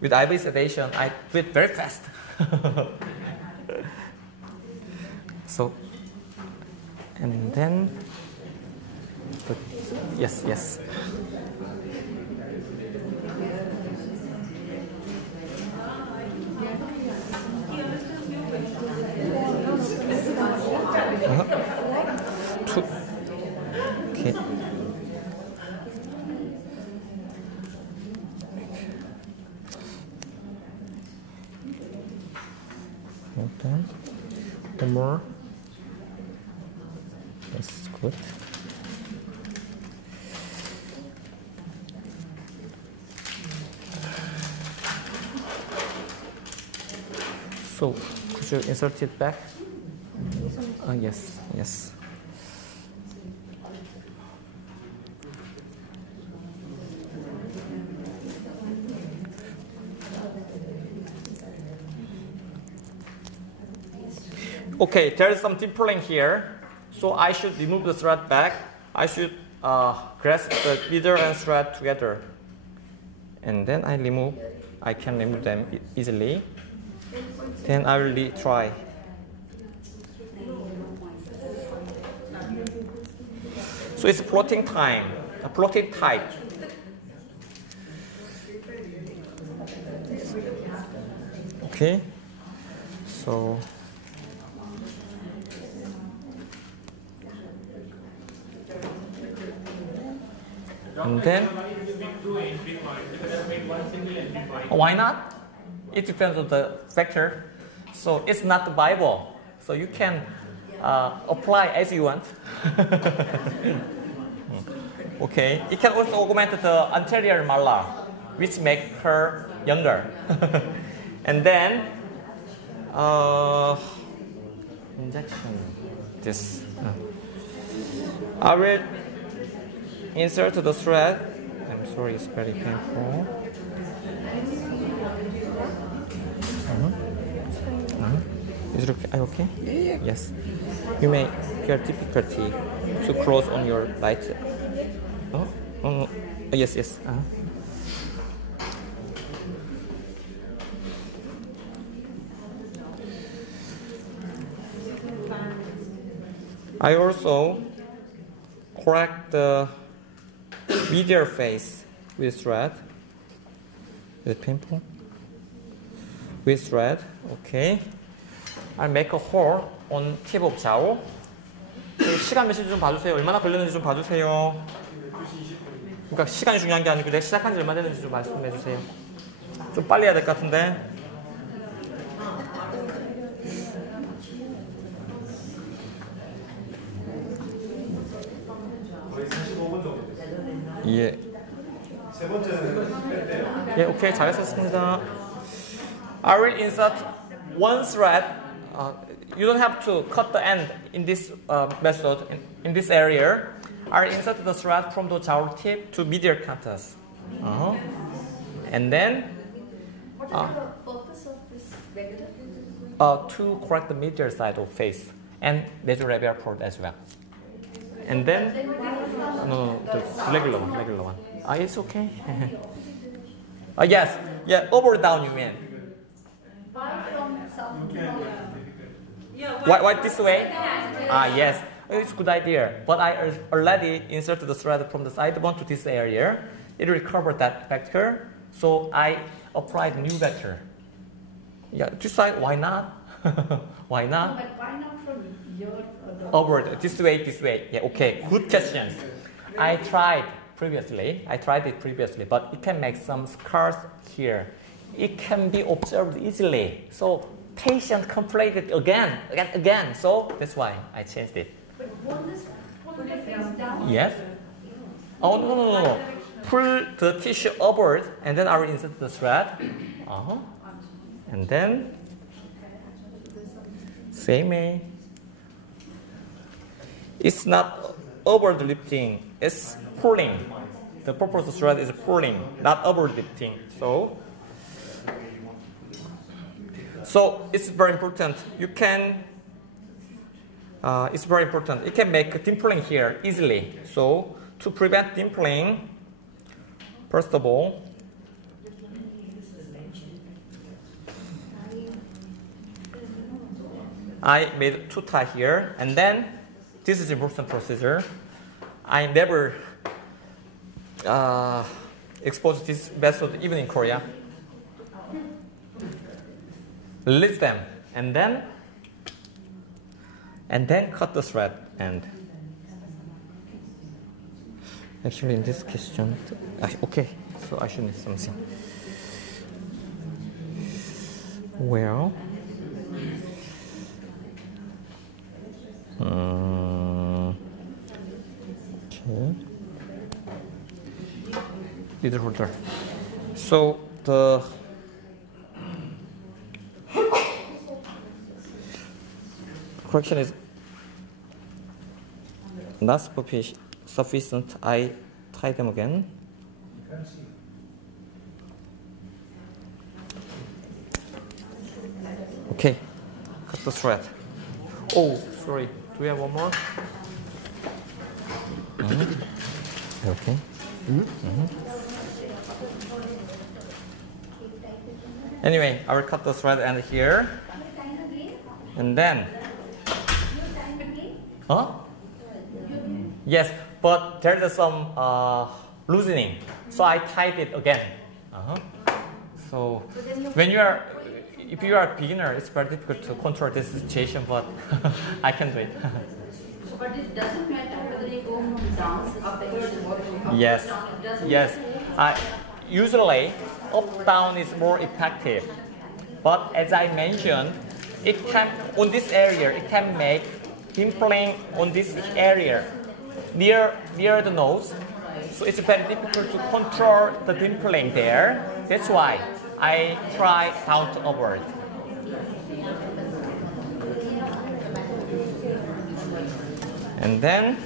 with IV sedation, I do it very fast. So, and then, yes. Okay. Okay. One more. That's good. So, could you insert it back? Yes. Okay, there is some dimpling here, so I should remove the thread back. I should grasp the leader and thread together, and then I can remove them easily. Then I will try. So it's floating time, a floating type. Okay, so. And then, why not? It depends on the factor. So it's not the Bible. So you can apply as you want. Okay. It can also augment the anterior malar, which makes her younger. And then, injection. This. I will insert the thread. I'm sorry, it's very painful. Is it okay? Are you okay? Yeah. Yes. You may feel difficulty to close on your right. Oh. Yes. I also correct the medial face with thread. Is it painful? With thread, okay. I'll make a hole on tip of jowl. 시간 몇인지 좀 봐주세요. 얼마나 걸렸는지 좀 봐주세요. 그러니까 시간이 중요한 게 아니고 내가 시작한 지 얼마 됐는지 좀 말씀해 주세요. 좀 빨리 해야 될 것 같은데. 예. 세 번째는 뺄게요. 예, 오케이, 잘하셨습니다. I will insert one thread. You don't have to cut the end in this method, in this area. I will insert the thread from the jowl tip to medial canthus. And then, what is the purpose of this regulator? to correct the medial side of face and nasolabial port as well. And then, no, the regular one. It's okay. Yes, yeah, over down you mean. Why this way? Yes, it's a good idea. But I already inserted the thread from the side one to this area. It recovered that vector, so I applied new vector. Yeah, this side, why not? Why not? But why not from your Over this way. Yeah, okay, good questions. I tried it previously, but it can make some scars here. It can be observed easily. So patient complained it again. So that's why I changed it. But won't this put the face down? Yes. Oh no. Pull the tissue upward, and then I will insert the thread. And then same way. It's not upward lifting. It's pulling. The purpose of thread is pulling, not upward lifting. So it's very important. It's very important. It can make dimpling here easily. So to prevent dimpling, first of all, I made 2 tie here, and then this is important procedure. I never exposed this method even in Korea. Release them, and then cut the thread. And actually, in this question, okay, so I should need something. Well, okay, needle holder. So the correction is not sufficient. I tie them again. Okay, cut the thread. Oh, sorry. Do we have one more? Okay. Anyway, I will cut the thread end here, and then. Yes, but there is some loosening, so I tied it again. So if you are a beginner, it's very difficult to control this situation, but I can do it. But it doesn't matter whether you go from down, up, yes. down, it doesn't Yes. Usually, up down is more effective, but as I mentioned, it can on this area it can make dimpling on this area near the nose, so it's very difficult to control the dimpling there. That's why I try down to upward. And then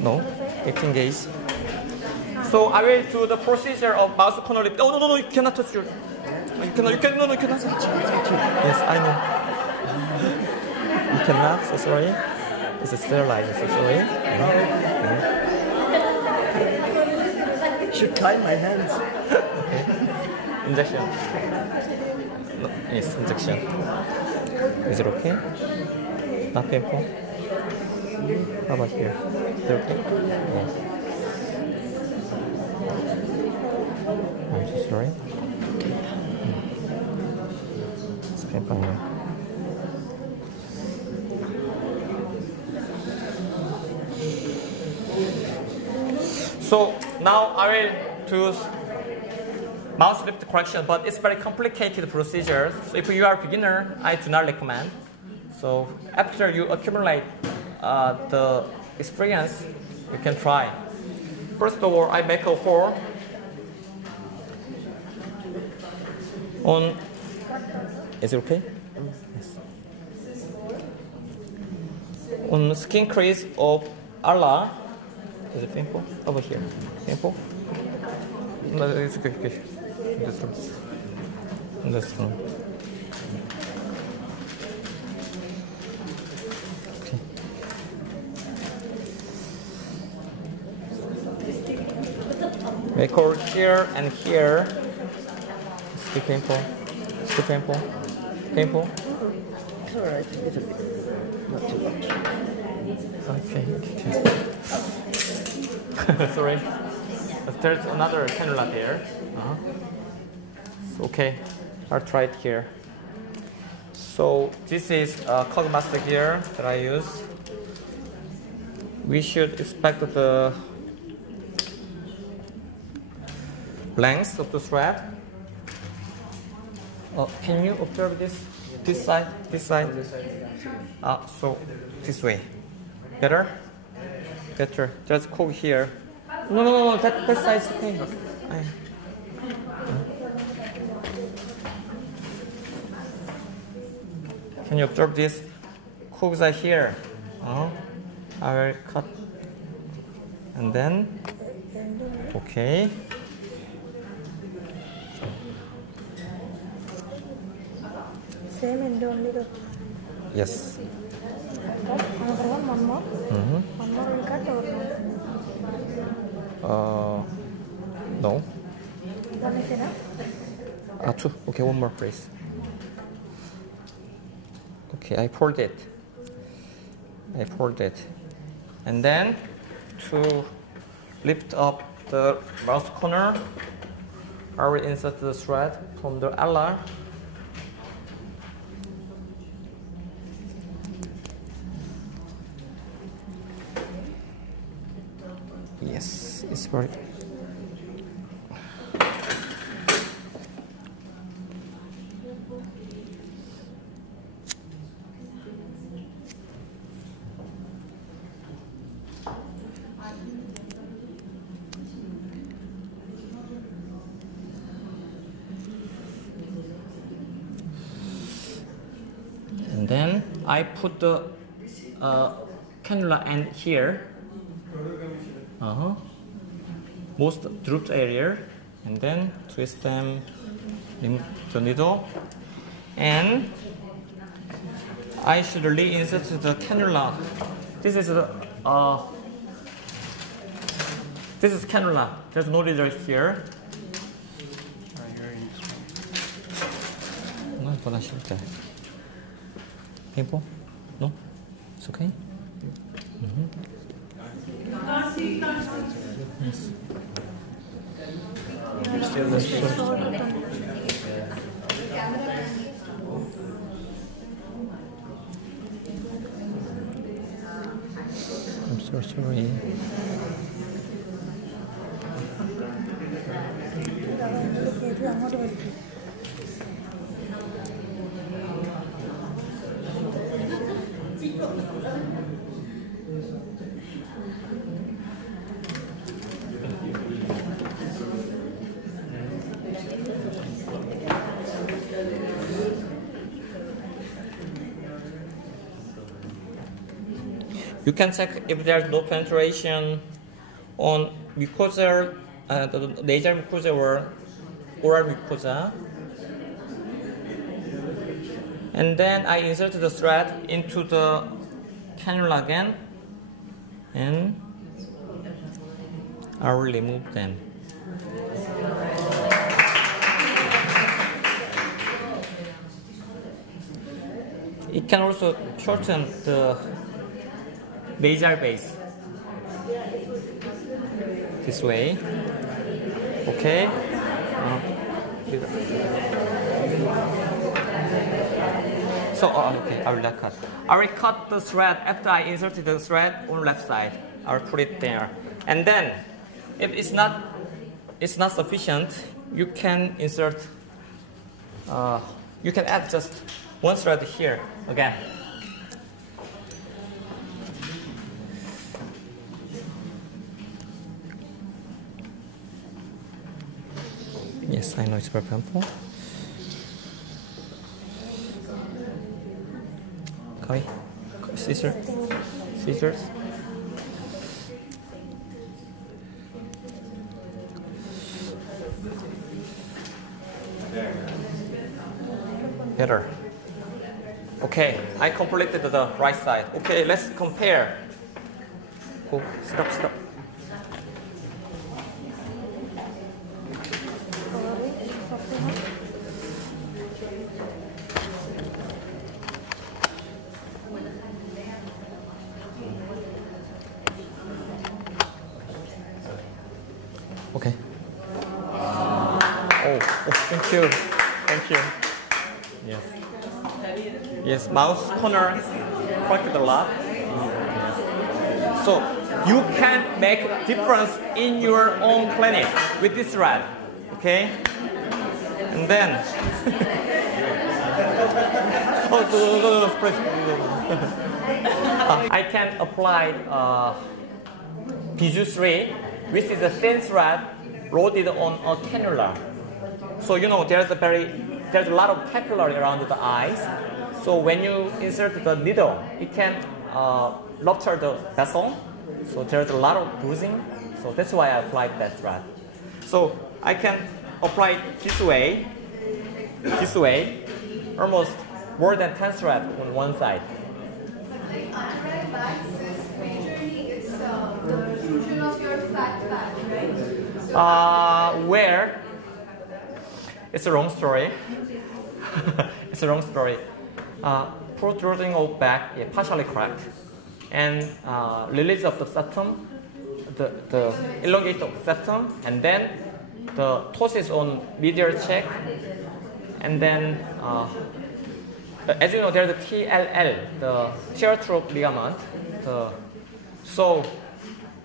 no, 18 days. So I will do the procedure of mouse corner lift. Oh no, you cannot touch your. You cannot. Yes, I know. You cannot. So sorry. It's sterilized. So sorry. Should tie my hands. Okay. Injection. No, yes, injection. Is it okay? Not painful? How about here? Is it okay? Yes. I'm so sorry. It's painful here. So now I will do mouse lift correction, but it's very complicated procedure. So if you are a beginner, I do not recommend. So after you accumulate the experience, you can try. First of all, I make a hole on. Is it okay? Yes. On the skin crease of ALFA. Is it painful? Over here. Painful? No, it's okay. This room. Okay. Make over here and here. It's too painful. It's too painful. Painful. It's alright, a little bit. Not too much. Okay. Sorry. There's another cannula there. Okay, I'll try it here. So this is a Cogmaster gear that I use. We should expect the length of the thread. Can you observe this? This side, this side. So this way. Better? Better. Just cog here. No. That side's okay. Can you observe this? Cogs are here. I will cut. And then, okay. Same and only the Yes. another one more. One more will cut or No. one is enough. Two. Okay, one more please. Okay, I pulled it. And then to lift up the mouse corner, I will insert the thread from the ALFA. Yes, it's very. And then I put the cannula end here. Most drooped area, and then twist them, remove the needle, and I should reinsert the cannula. This is cannula. There's no needle here. No, but I should. Painful? No, it's okay. Yes. I'm so sorry. You can check if there's no penetration on mucosa, the nasal mucosa or oral mucosa. And then I insert the thread into the cannula again, and I will remove them. It can also shorten the nasal base this way. Okay. So okay, I will not cut. I will cut the thread after I inserted the thread on left side. I will put it there, and then if it's not sufficient, you can insert. You can add just one thread here again. Yes, I know it's very painful. Okay, scissors. better. Okay, I completed the right side. Okay, let's compare. Oh, stop. Okay. Oh, thank you. Yes. Yes, mouse corner corrected a lot. Yes. So you can make difference in your own clinic with this thread. Okay? And then I can apply PDO3, which is a thin thread loaded on a cannula. So you know there's a lot of capillary around the eyes. So when you insert the needle, it can rupture the vessel. So there's a lot of bruising. So that's why I applied that thread. So I can apply this way, almost more than 10 threads on one side. Like upright back, majorly it's the fusion of your fat back, right? Where? It's a long story. It's a long story. Protruding of back is partially correct, and release of the septum, the elongate of septum, and then the ptosis on medial cheek, and then as you know, there's the TLL, the tear trough ligament. So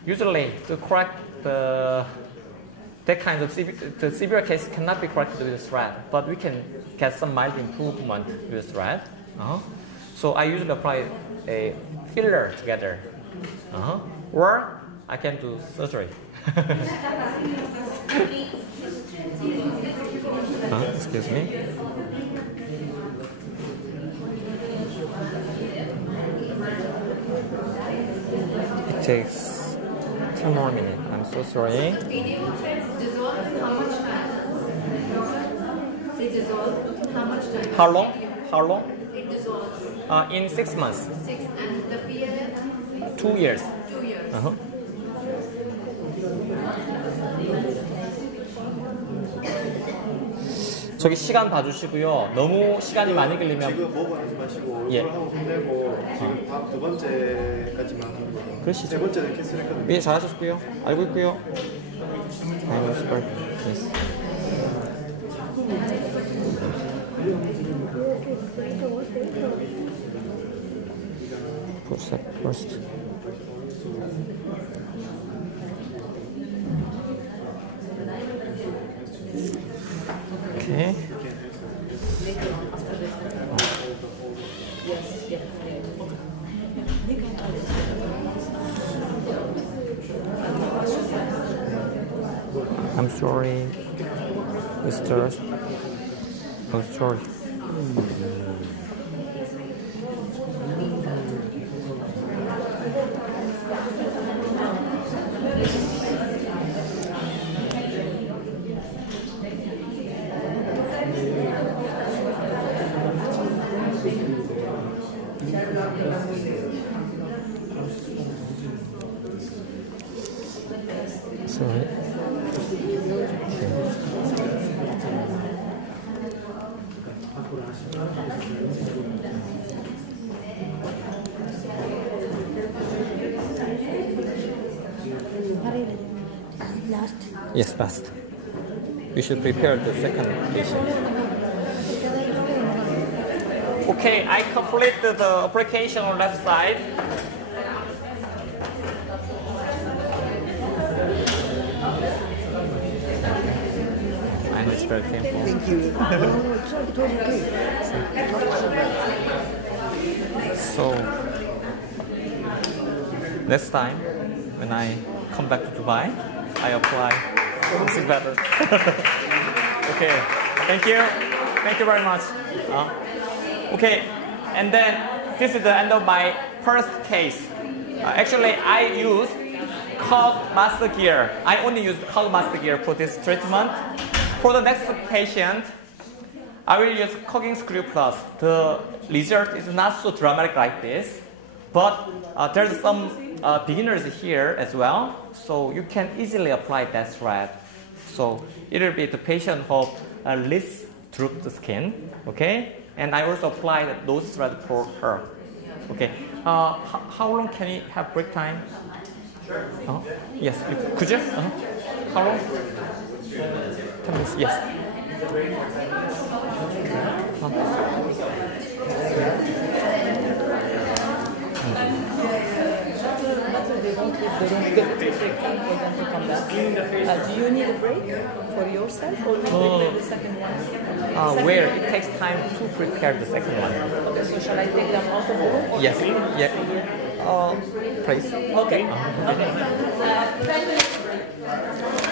usually to correct that kind of the severe case cannot be corrected with a thread, but we can get some mild improvement with a thread. So I usually apply a filler together, or I can do surgery. Excuse me. It takes 10 more minutes. I'm so sorry. PDO threads dissolve in how much time? They dissolve how much time? How long? How long? It dissolves. In 6 months. 6 and the PLF? 2 years. 2 years. 저기 시간 봐주시고요. 너무 시간이 많이 걸리면 지금 먹어하지 마시고 예. 이걸 하고 끝내고 지금 다음 두 번째까지만 하는 거예요. 그러시죠. 세 번째는 캔슬했거든요. 예, 잘하셨고요. 알고 있고요. 아이고, 스펄. 예스. Push that first. Okay. I'm sorry, Mr. Oh, sorry. Sorry. Last. Yes, last. We should prepare the second patient. Okay, I completed the application on left side. And it's very painful. Thank you. So, next time when I come back to Dubai, I apply something better. Okay, thank you. Thank you very much. Okay, and then this is the end of my first case. Actually, I used curved master gear. I only used curved master gear for this treatment. For the next patient, I will use caulking screw plus. The result is not so dramatic like this, but there's some beginners here as well, so you can easily apply that thread. So it will be the patient who least droop the skin, okay? And I also apply those threads for her. Okay. How long can you have break time? Sure. Yes. Could you? How long? 10 minutes. Yes. They don't leave the room because it will take time for them to come back. Do you need a break for yourself or will you prepare the second one? Where it takes time to prepare the second one. Okay, so shall I take them out of the room? Or Yes. Yeah. Please. Okay. Okay. 10 minutes break.